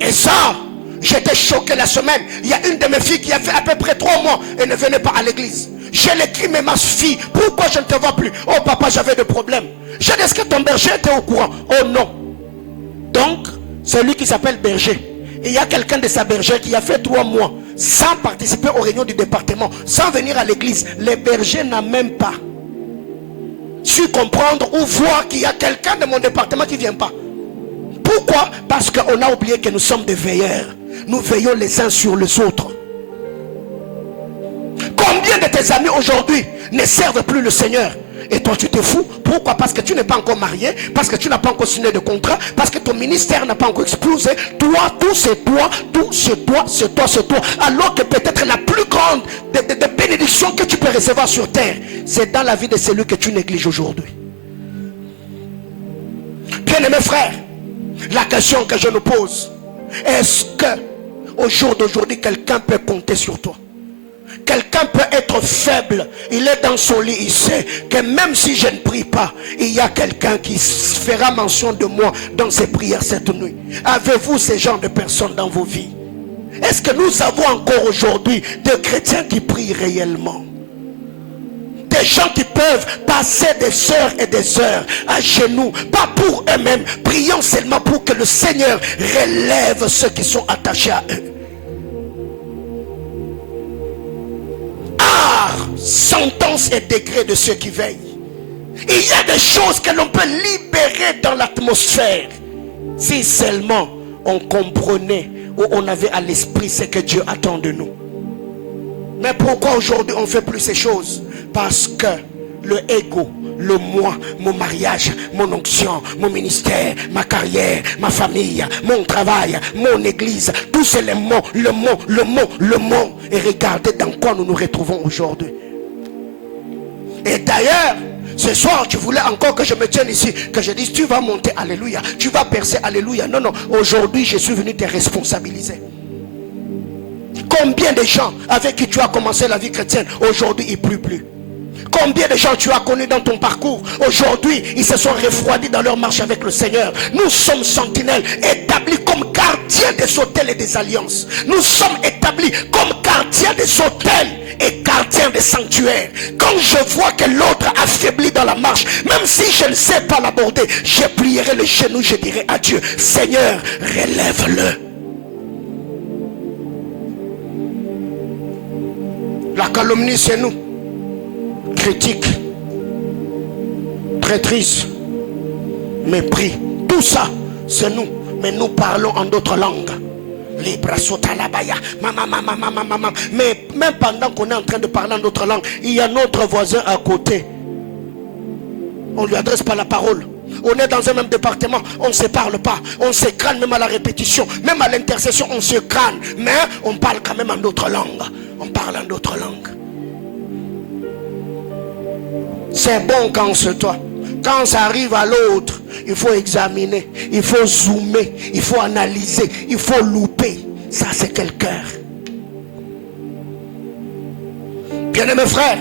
Et ça, j'étais choqué la semaine. Il y a une de mes filles qui a fait à peu près 3 mois et ne venait pas à l'église. Je l'ai dit: mais ma fille, pourquoi je ne te vois plus? Oh papa, j'avais des problèmes. J'ai dit: est-ce que ton berger était au courant? Oh non. Donc, c'est lui qui s'appelle berger. Et il y a quelqu'un de sa bergère qui a fait 3 mois sans participer aux réunions du département, sans venir à l'église. Les bergers n'ont même pas su comprendre ou voir qu'il y a quelqu'un de mon département qui ne vient pas. Pourquoi? Parce qu'on a oublié que nous sommes des veilleurs. Nous veillons les uns sur les autres. Combien de tes amis aujourd'hui ne servent plus le Seigneur? Et toi tu te fous. Pourquoi? Parce que tu n'es pas encore marié, parce que tu n'as pas encore signé de contrat, parce que ton ministère n'a pas encore explosé. Toi, tout c'est toi, tout c'est toi, c'est toi, c'est toi. Alors que peut-être la plus grande des bénédictions que tu peux recevoir sur terre, c'est dans la vie de celui que tu négliges aujourd'hui. Bien-aimés frères, la question que je nous pose: est-ce que au jour d'aujourd'hui quelqu'un peut compter sur toi? Quelqu'un peut être faible, il est dans son lit, il sait que même si je ne prie pas, il y a quelqu'un qui fera mention de moi dans ses prières cette nuit. Avez-vous ce genre de personnes dans vos vies? Est-ce que nous avons encore aujourd'hui des chrétiens qui prient réellement? Des gens qui peuvent passer des heures et des heures à genoux, pas pour eux-mêmes, priant seulement pour que le Seigneur relève ceux qui sont attachés à eux. Sentence et degré de ceux qui veillent. Il y a des choses que l'on peut libérer dans l'atmosphère si seulement on comprenait ou on avait à l'esprit ce que Dieu attend de nous. Mais pourquoi aujourd'hui on ne fait plus ces choses? Parce que le ego, le moi, mon mariage, mon onction, mon ministère, ma carrière, ma famille, mon travail, mon église, tous ces le mot. Et regardez dans quoi nous nous retrouvons aujourd'hui. Et d'ailleurs, ce soir, tu voulais encore que je me tienne ici, que je dise: tu vas monter, alléluia, tu vas percer, alléluia. Non, non, aujourd'hui, je suis venu te responsabiliser. Combien de gens avec qui tu as commencé la vie chrétienne, aujourd'hui, ils ne prient plus? Combien de gens tu as connus dans ton parcours, aujourd'hui, ils se sont refroidis dans leur marche avec le Seigneur? Nous sommes sentinelles, établis comme gardiens des autels et des alliances. Nous sommes établis comme gardiens des autels et gardiens des sanctuaires. Quand je vois que l'autre affaibli dans la marche, même si je ne sais pas l'aborder, je plierai le genou, je dirai à Dieu: Seigneur, relève-le. La calomnie, c'est nous. Critique, traîtrise, mépris, tout ça, c'est nous. Mais nous parlons en d'autres langues. Mais même pendant qu'on est en train de parler en d'autres langues, il y a notre voisin à côté. On ne lui adresse pas la parole. On est dans un même département, on ne se parle pas. On se crâne même à la répétition, même à l'intercession, on se crâne. Mais on parle quand même en d'autres langues. On parle en d'autres langues. C'est bon quand c'est toi. Quand ça arrive à l'autre, il faut examiner, il faut zoomer, il faut analyser, il faut louper. Ça, c'est quel cœur? Bien-aimés frères,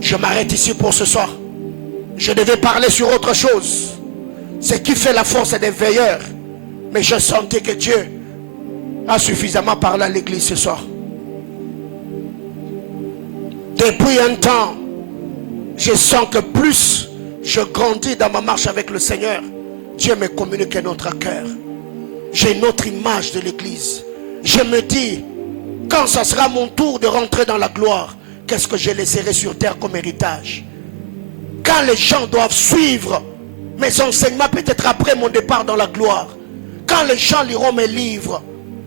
je m'arrête ici pour ce soir. Je devais parler sur autre chose. Ce qui fait la force des veilleurs. Mais je sentais que Dieu a suffisamment parlé à l'église ce soir. Depuis un temps, je sens que plus je grandis dans ma marche avec le Seigneur, Dieu me communique un autre cœur. J'ai une autre image de l'église. Je me dis, quand ça sera mon tour de rentrer dans la gloire, qu'est-ce que je laisserai sur terre comme héritage? Quand les gens doivent suivre mes enseignements, peut-être après mon départ dans la gloire, quand les gens liront mes livres,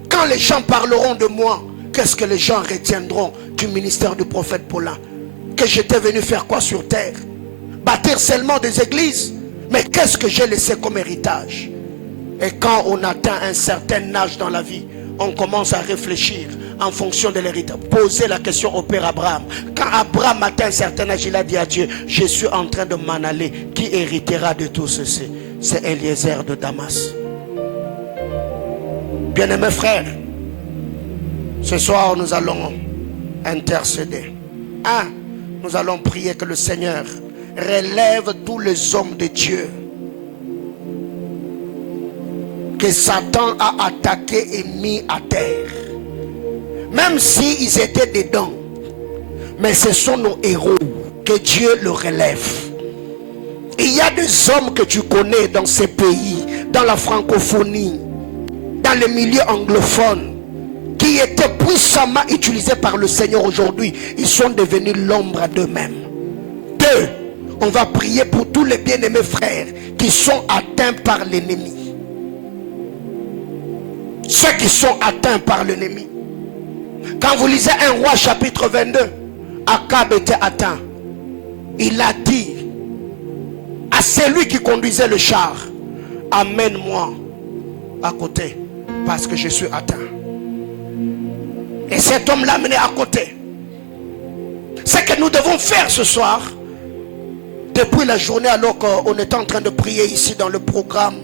quand les gens parleront de moi, qu'est-ce que les gens retiendront du ministère du prophète Paulin? Que j'étais venu faire quoi sur terre? Bâtir seulement des églises? Mais qu'est-ce que j'ai laissé comme héritage? Et quand on atteint un certain âge dans la vie, on commence à réfléchir en fonction de l'héritage. Poser la question au père Abraham. Quand Abraham atteint un certain âge, il a dit à Dieu, je suis en train de m'en aller. Qui héritera de tout ceci? C'est Eliezer de Damas. Bien-aimés frères, ce soir nous allons intercéder. Nous allons prier que le Seigneur relève tous les hommes de Dieu que Satan a attaqué et mis à terre. Même s'ils étaient dedans, mais ce sont nos héros. Que Dieu le relève. Il y a des hommes que tu connais dans ces pays, dans la francophonie, dans les milieux anglophones, qui étaient puissamment utilisés par le Seigneur aujourd'hui. Ils sont devenus l'ombre d'eux-mêmes. Deux, on va prier pour tous les bien-aimés frères qui sont atteints par l'ennemi. Ceux qui sont atteints par l'ennemi. Quand vous lisez 1 Roi chapitre 22, Akab était atteint. Il a dit à celui qui conduisait le char, amène-moi à côté parce que je suis atteint. Et cet homme l'a amené à côté. Ce que nous devons faire ce soir, depuis la journée alors qu'on était en train de prier ici dans le programme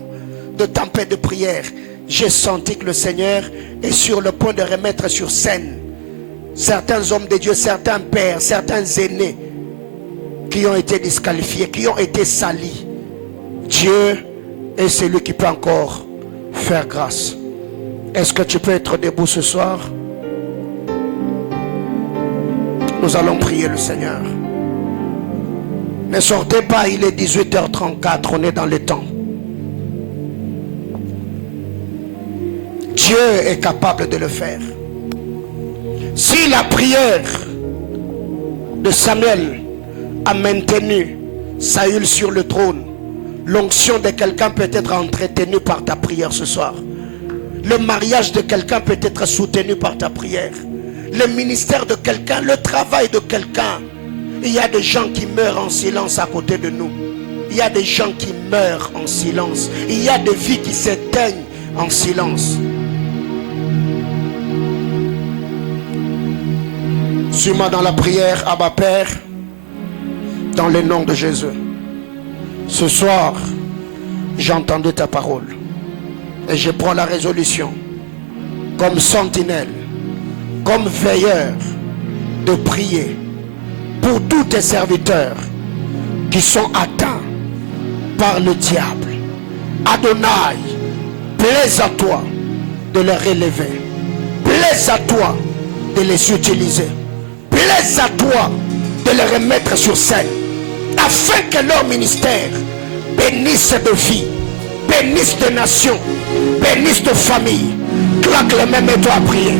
de tempête de prière, j'ai senti que le Seigneur est sur le point de remettre sur scène certains hommes de Dieu, certains pères, certains aînés qui ont été disqualifiés, qui ont été salis. Dieu est celui qui peut encore faire grâce. Est-ce que tu peux être debout ce soir? Nous allons prier le Seigneur. Ne sortez pas, il est 18h34, on est dans le temps. Dieu est capable de le faire. Si la prière de Samuel a maintenu Saül sur le trône, l'onction de quelqu'un peut être entretenue par ta prière ce soir. Le mariage de quelqu'un peut être soutenu par ta prière. Le ministère de quelqu'un, le travail de quelqu'un. Il y a des gens qui meurent en silence à côté de nous. Il y a des gens qui meurent en silence. Il y a des vies qui s'éteignent en silence. Suis-moi dans la prière, Abba Père, dans le nom de Jésus. Ce soir, j'ai entendu ta parole et je prends la résolution comme sentinelle, comme veilleur, de prier pour tous tes serviteurs qui sont atteints par le diable. Adonai, plaise à toi de les relever, plaise à toi de les utiliser, plaise à toi de les remettre sur scène, afin que leur ministère bénisse de vie, bénisse de nations, bénisse de famille. Claque les mains, mets-toi à prier.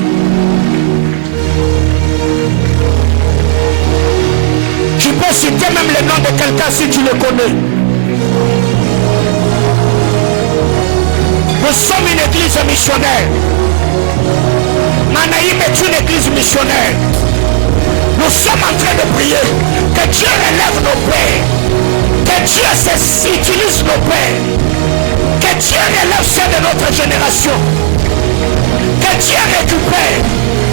Tu peux citer même le nom de quelqu'un si tu le connais. Nous sommes une église missionnaire. Manaïm est une église missionnaire. Nous sommes en train de prier que Dieu élève nos pères, que Dieu utilise nos pères, que Dieu élève ceux de notre génération, que Dieu récupère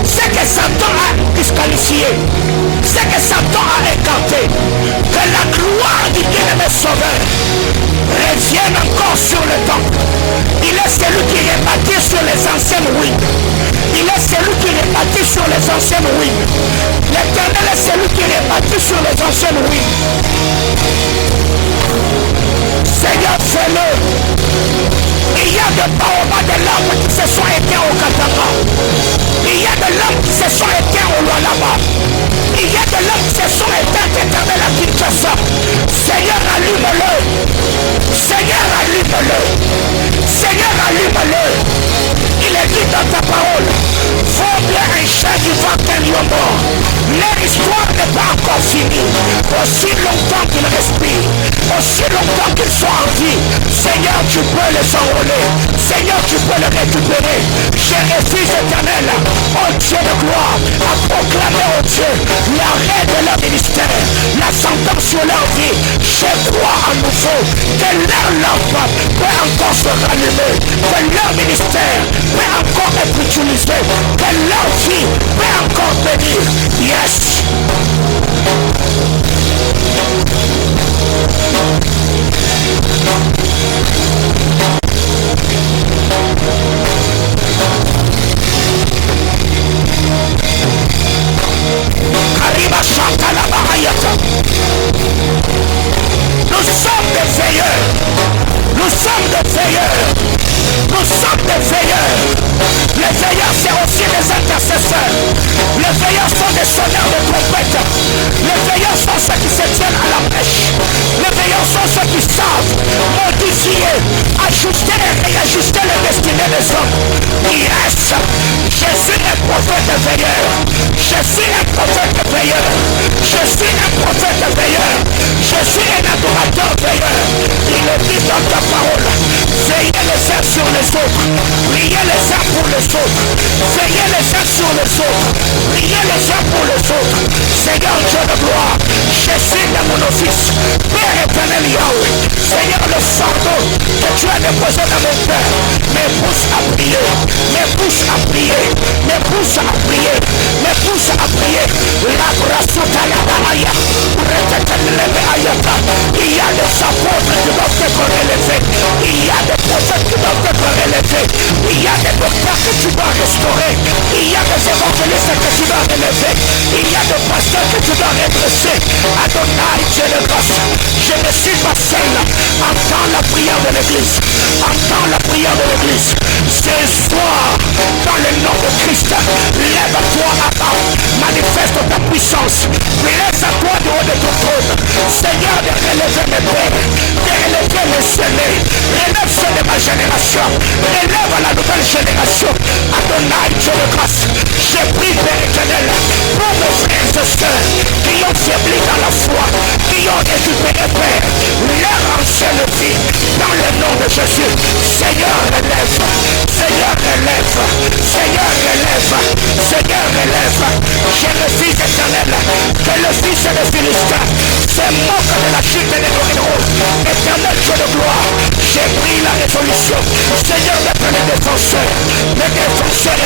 ce que Satan a disqualifié, ce que Satan a écarté, que la gloire du bien-aimé sauveur revienne encore sur le temple. Il est celui qui est bâti sur les anciennes ruines. Il est celui qui est bâti sur les anciennes ruines. L'Éternel est celui qui est bâti sur les anciennes ruines. Seigneur, fais-le. Il y a de baobabs de larmes qui se sont éteints au Katanga. Il y a de larmes qui se sont éteints au Lualaba. Il y a de larmes qui se sont éteintes éternelles à Kinshasa. Seigneur, allume-le. Seigneur, allume-le. Seigneur, allume-le. Il est dit dans ta parole, faut bien un chat du vent qu'un lion mort. Leur histoire n'est pas encore finie. Aussi longtemps qu'ils respirent, aussi longtemps qu'ils sont en vie, Seigneur, tu peux les enrôler. Seigneur, tu peux les récupérer. Je refuse, éternel, oh Dieu de gloire, à proclamer, oh Dieu, l'arrêt de leur ministère, la sentence sur leur vie. Je crois à nouveau que leur lampe peut encore se rallumer, que leur ministère peut encore être utilisé, que leur vie peut encore venir. Yes. Arriba chanta la barayata. Nous sommes des veilleurs. Nous sommes des veilleurs. Nous sommes des veilleurs. Les veilleurs, c'est aussi des intercesseurs. Les veilleurs sont des sonneurs de trompette. Les veilleurs sont ceux qui se tiennent à la pêche. Les veilleurs sont ceux qui savent modifier, ajuster et réajuster les destinées des hommes. Yes, je suis un prophète veilleur. Je suis un prophète veilleur. Je suis un prophète veilleur. Je suis un adorateur veilleur. Il est dit dans ta parole, veillez les uns sur les autres. Priez les uns pour les autres. Veillez les uns sur les autres. Priez les uns pour les autres. Seigneur Dieu de gloire, je suis dans mon office. Père éternel Yahweh, Seigneur, le fardeau que tu as déposé dans mon cœur me pousse à prier, me pousse à prier, me pousse à prier, me pousse à prier. La grâce à la baraya, il y a des apôtres qui doivent être relevés, il y a des prophètes qui doivent être relevés, il y a des docteurs que tu dois restaurer, il y a des évangélistes que tu dois relever, il y a des pasteurs que tu dois redresser. Adonai, Dieu de grâce, je ne suis pas seul. Entends la prière de l'église, entends la prière de l'église. Ce soir, dans le nom de Christ, lève-toi Abba, manifeste ta puissance, blesse à toi du haut de ton trône. Seigneur, de relever mes pères, de relever les scellés, relève ceux de ma génération, relève à la nouvelle génération. Adonai, Dieu de grâce, je prie, Père éternel, pour mes frères et sœurs qui ont faibli dans la foi, qui ont récupéré, Père, leur ancienne vie, dans le nom de Jésus. Seigneur, relève, Seigneur, relève, Seigneur, relève, Seigneur, relève. Je refuse, éternel, que le fils de Philistin se moque de la chute des héros. Éternel Dieu de gloire, j'ai pris la résolution, Seigneur, d'être le défenseur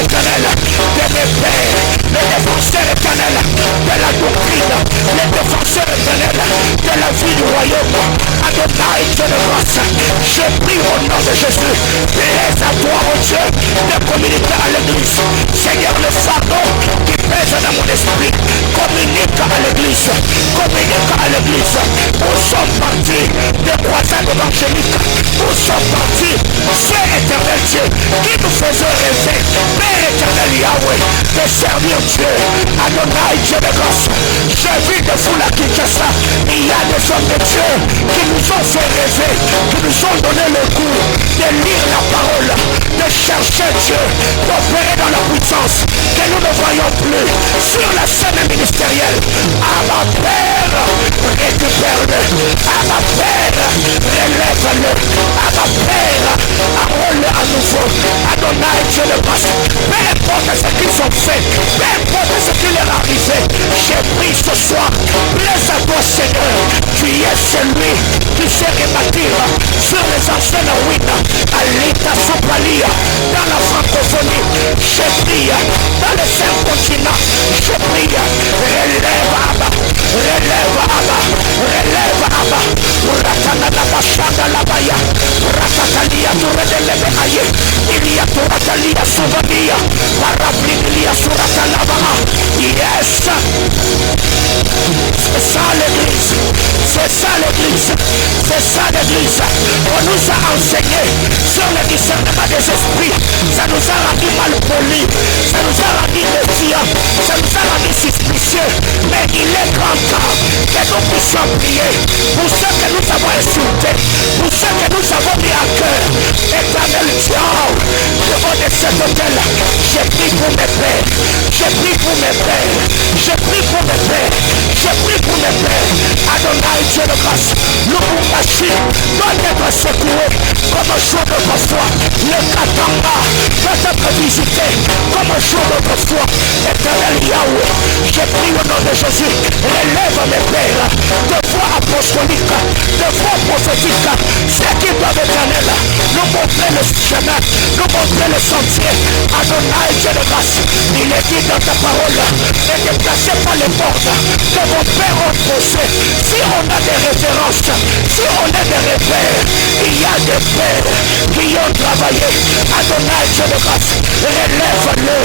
éternel de mes pères, le défenseur éternel de la doctrine, le défenseur éternel de la vie du royaume. Adonai, Dieu de grâce, je prie au nom de Jésus, laisse à toi, oh Dieu, de communiquer à l'église. Seigneur, le fardeau qui pèse dans mon esprit, communique à l'église, communique à l'église. Où sont partis des croisades évangéliques? Où sont partis ces éternels Dieu qui nous faisaient rêver, Père éternel Yahweh, de servir Dieu? Adonai, Dieu de grâce, j'ai vu de vous la Kinshasa, il y a des hommes de Dieu qui nous ont fait rêver, qui nous ont donné le goût de lire la parole, de chercher Dieu, d'opérer dans la puissance que nous ne voyons plus sur la scène ministérielle. À ma Père, récupère-le. À ma Père, relève-le. À ma Père, enrôle-le en nouveau. Adonai, Dieu de grâce. Peu importe ce qu'ils ont fait, peu importe ce qui leur est arrivé, j'ai pris ce soir. Plaise à toi, Seigneur. Tu es celui qui sait rebâtir sur les anciennes ruines. Alita Sopralia, dans la francophonie. Je prie dans les 5 continents. Je prie. Relève Abba. Relève Abba. Relève Abba. Ratana la bachanda la baya. Ratatalia turedelebe aye. Ilia turatalia souvania. Parablilia suratalaba. Yes. C'est ça l'église. C'est ça l'église. C'est ça l'église. On nous a enseigné sur le discernement des esprits. Ça nous a rendu mal polis. Ça nous a rendu méfiants. Ça nous a rendu suspicieux. Mais il est grand temps que nous puissions prier pour ceux que nous avons insultés, pour ceux que nous avons mis à cœur. Éternel Dieu, devant de cet hôtel, j'ai pris pour mes pères. J'ai pris pour mes pères. J'ai pris pour mes pères. J'ai pris pour mes pères. Adonai, Dieu de grâce, le Bumbashi doit être secoué comme un jour d'autrefois. Le Katanga doit être visité comme un jour d'autrefois. Éternel Yahweh, j'ai pris au nom de Jésus. Relève mes pères de voix apostoliques, de voix prophétiques. Ceux qui doivent éternel nous montrer le chemin, nous montrer le sentier. Adonai, Dieu de grâce, il est dit dans ta parole, ne déplacez pas les portes que vos pères ont posées. Si on a des références, si on a des repères, il y a des pères qui ont travaillé. Adonai, Dieu de grâce, relève-le.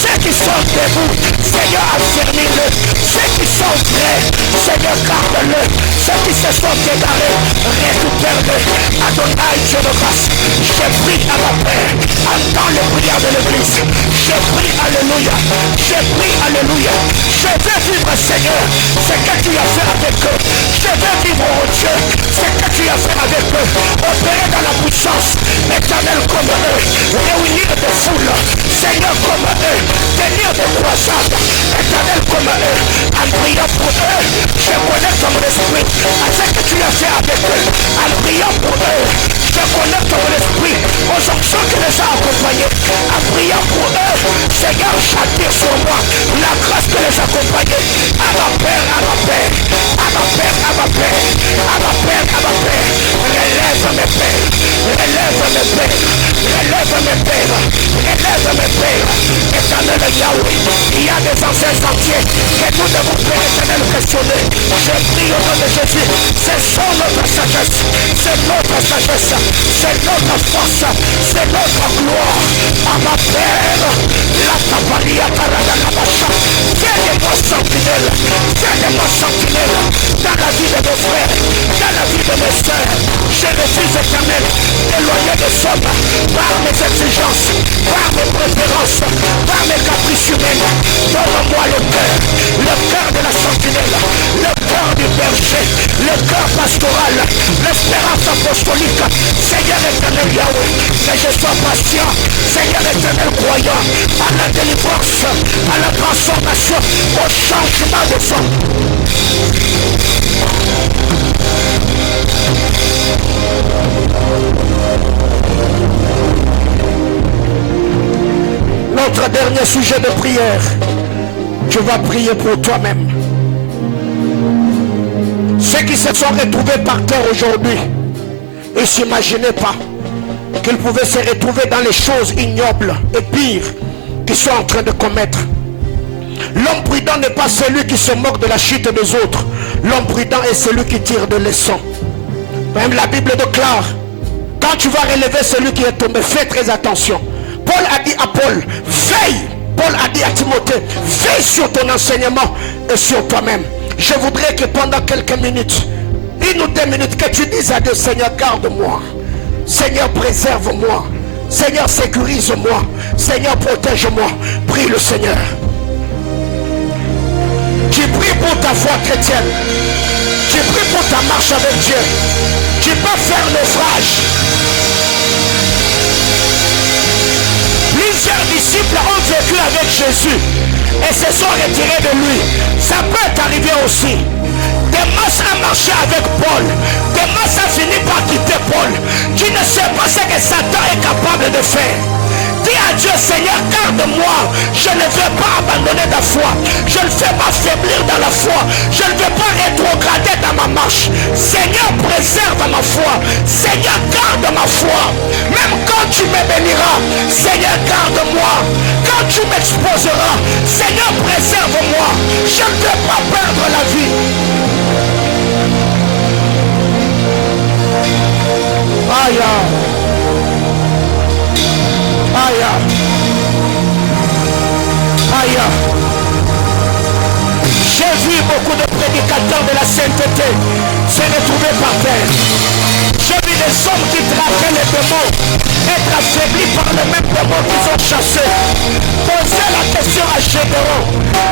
Ceux qui sont debout, Seigneur, affermis-le. Ceux qui sont prêts, Seigneur, garde-le. Ceux qui se sont égarés, récupère-le. Adonai, Dieu de grâce, je prie à ma Père, entends les prières de l'église. Je prie, alléluia. Je prie, alléluia. Je veux vivre, Seigneur, ce que tu as fait avec eux. Je veux vivre, oh Dieu, ce que tu as fait avec eux. Opérer dans la puissance, éternel comme eux. Réunir des foules, Seigneur comme eux. Tenir des croisades, éternel comme eux. En priant pour eux, je connais ton esprit. À ce que tu as fait avec eux. En priant pour eux, je connais ton esprit. Aux onctions qui les a accompagnés. En priant pour eux, Seigneur, j'attire sur moi la grâce que les accompagnait. À ma Père, à ma Père, à ma Père, à ma Père, à ma Père, à ma Père. Relève mes pères, relève mes pères, relève mes pères, relève mes pères. Éternel Yahweh, il y a des anciens sentiers que nous devons faire éternel questionner. Je prie au nom de Jésus, c'est son notre sagesse, c'est notre sagesse, c'est notre force, c'est notre gloire. À ma Père, la tapalia paradanabacha, fais de moi sentinelle, fais de moi sentinelle dans la vie de mes frères, dans la vie de mes soeurs. Je refuse éternel d'éloigner des hommes par mes exigences, par mes préférences, par mes caprices humaines. Donne-moi le cœur de la sentinelle, le cœur du berger, le cœur pastoral, l'espérance apostolique. Seigneur éternel Yahweh, que je sois patient, Seigneur éternel croyant à la délivrance, à la transformation, au changement de sang. Notre dernier sujet de prière, tu vas prier pour toi-même. Ceux qui se sont retrouvés par terre aujourd'hui, ils ne s'imaginaient pas qu'ils pouvaient se retrouver dans les choses ignobles et pires qu'ils sont en train de commettre. L'homme prudent n'est pas celui qui se moque de la chute des autres. L'homme prudent est celui qui tire de leçons. Même la Bible déclare, quand tu vas relever celui qui est tombé, fais très attention. Paul a dit à Paul, veille. Paul a dit à Timothée, veille sur ton enseignement et sur toi-même. Je voudrais que pendant quelques minutes, 1 ou 2 minutes, que tu dises à Dieu, Seigneur, garde-moi. Seigneur, préserve-moi. Seigneur, sécurise-moi. Seigneur, protège-moi. Prie le Seigneur. Tu pries pour ta foi chrétienne. Tu pries pour ta marche avec Dieu. Tu peux faire naufrage. Plusieurs disciples ont vécu avec Jésus et se sont retirés de lui. Ça peut t'arriver aussi. Demas a marché avec Paul. Demas a fini par quitter Paul. Tu ne sais pas ce que Satan est capable de fer. Dis à Dieu, Seigneur, garde-moi. Je ne veux pas abandonner ta foi. Je ne veux pas faiblir dans la foi. Je ne veux pas rétrograder dans ma marche. Seigneur, préserve ma foi. Seigneur, garde ma foi. Même quand tu me béniras, Seigneur, garde-moi. Quand tu m'exposeras, Seigneur, préserve-moi. Je ne veux pas perdre la vie. Aïe. Aïe. Aïe. J'ai vu beaucoup de prédicateurs de la sainteté se retrouver par terre. J'ai vu des hommes qui traquaient les démons être affaiblis par les mêmes démons qu'ils ont chassés. Posez la question à Gédéon.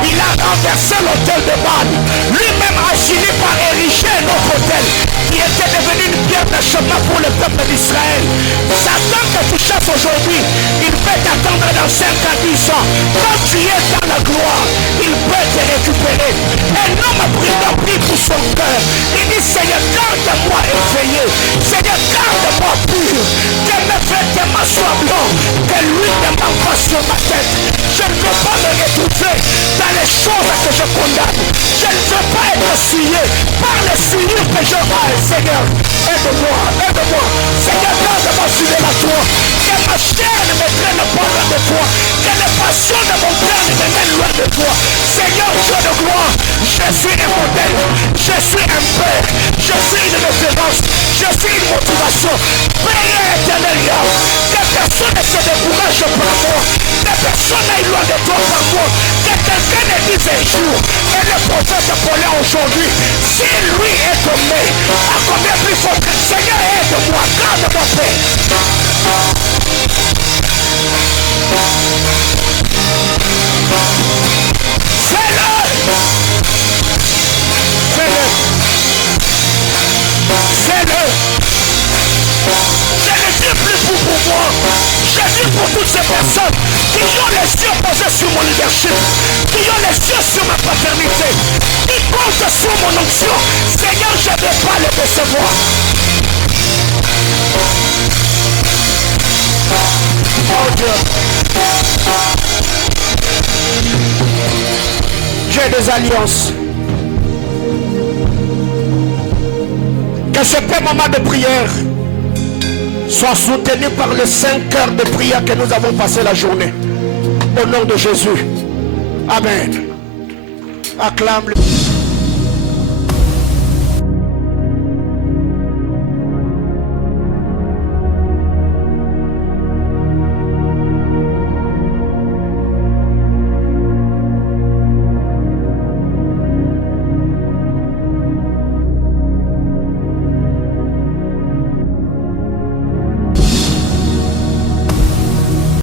Il a renversé l'autel de Baal. Lui-même a fini par ériger un autre autel qui était devenu une pierre d'achoppement pour le peuple d'Israël. Satan que tu chasses aujourd'hui, il peut t'attendre dans 5 à 10 ans. Quand tu es dans la gloire, il peut te récupérer. Un homme prudent prie pour son cœur. Il dit, Seigneur, garde-moi éveillé. Seigneur, garde-moi pur. Que mes vêtements soient blancs. Que l'huile ne manque pas sur ma tête. Je ne veux pas me retrouver dans les choses que je condamne. Je ne veux pas être souillé par les souillures que j'aurai. Seigneur, aide-moi, aide-moi. Seigneur, garde-moi fidèle à toi. Que ma chair ne me traîne pas loin de toi. Que les passions de mon cœur ne me mènent loin de toi. Seigneur, Dieu de gloire, je suis un modèle. Je suis un père. Je suis une référence. Je suis une motivation. Père éternel, que personne ne se décourage par moi. Que personne n'aille loin de toi par moi. Que quelqu'un ne dise un jour. Et le prophète Paulin aujourd'hui, si lui est tombé, à combien plus fort? Seigneur, aide-moi, garde-moi, Père. Fais-le. Fais-le. Fais-le. Je ne dis plus pour moi. Je dis pour toutes ces personnes qui ont les yeux posés sur mon leadership, qui ont les yeux sur ma paternité, qui comptent sur mon onction. Seigneur, je ne vais pas les décevoir. Oh Dieu. J'ai des alliances. Que ce moment de prière soit soutenu par les 5 heures de prière que nous avons passé la journée. Au nom de Jésus. Amen. Acclame le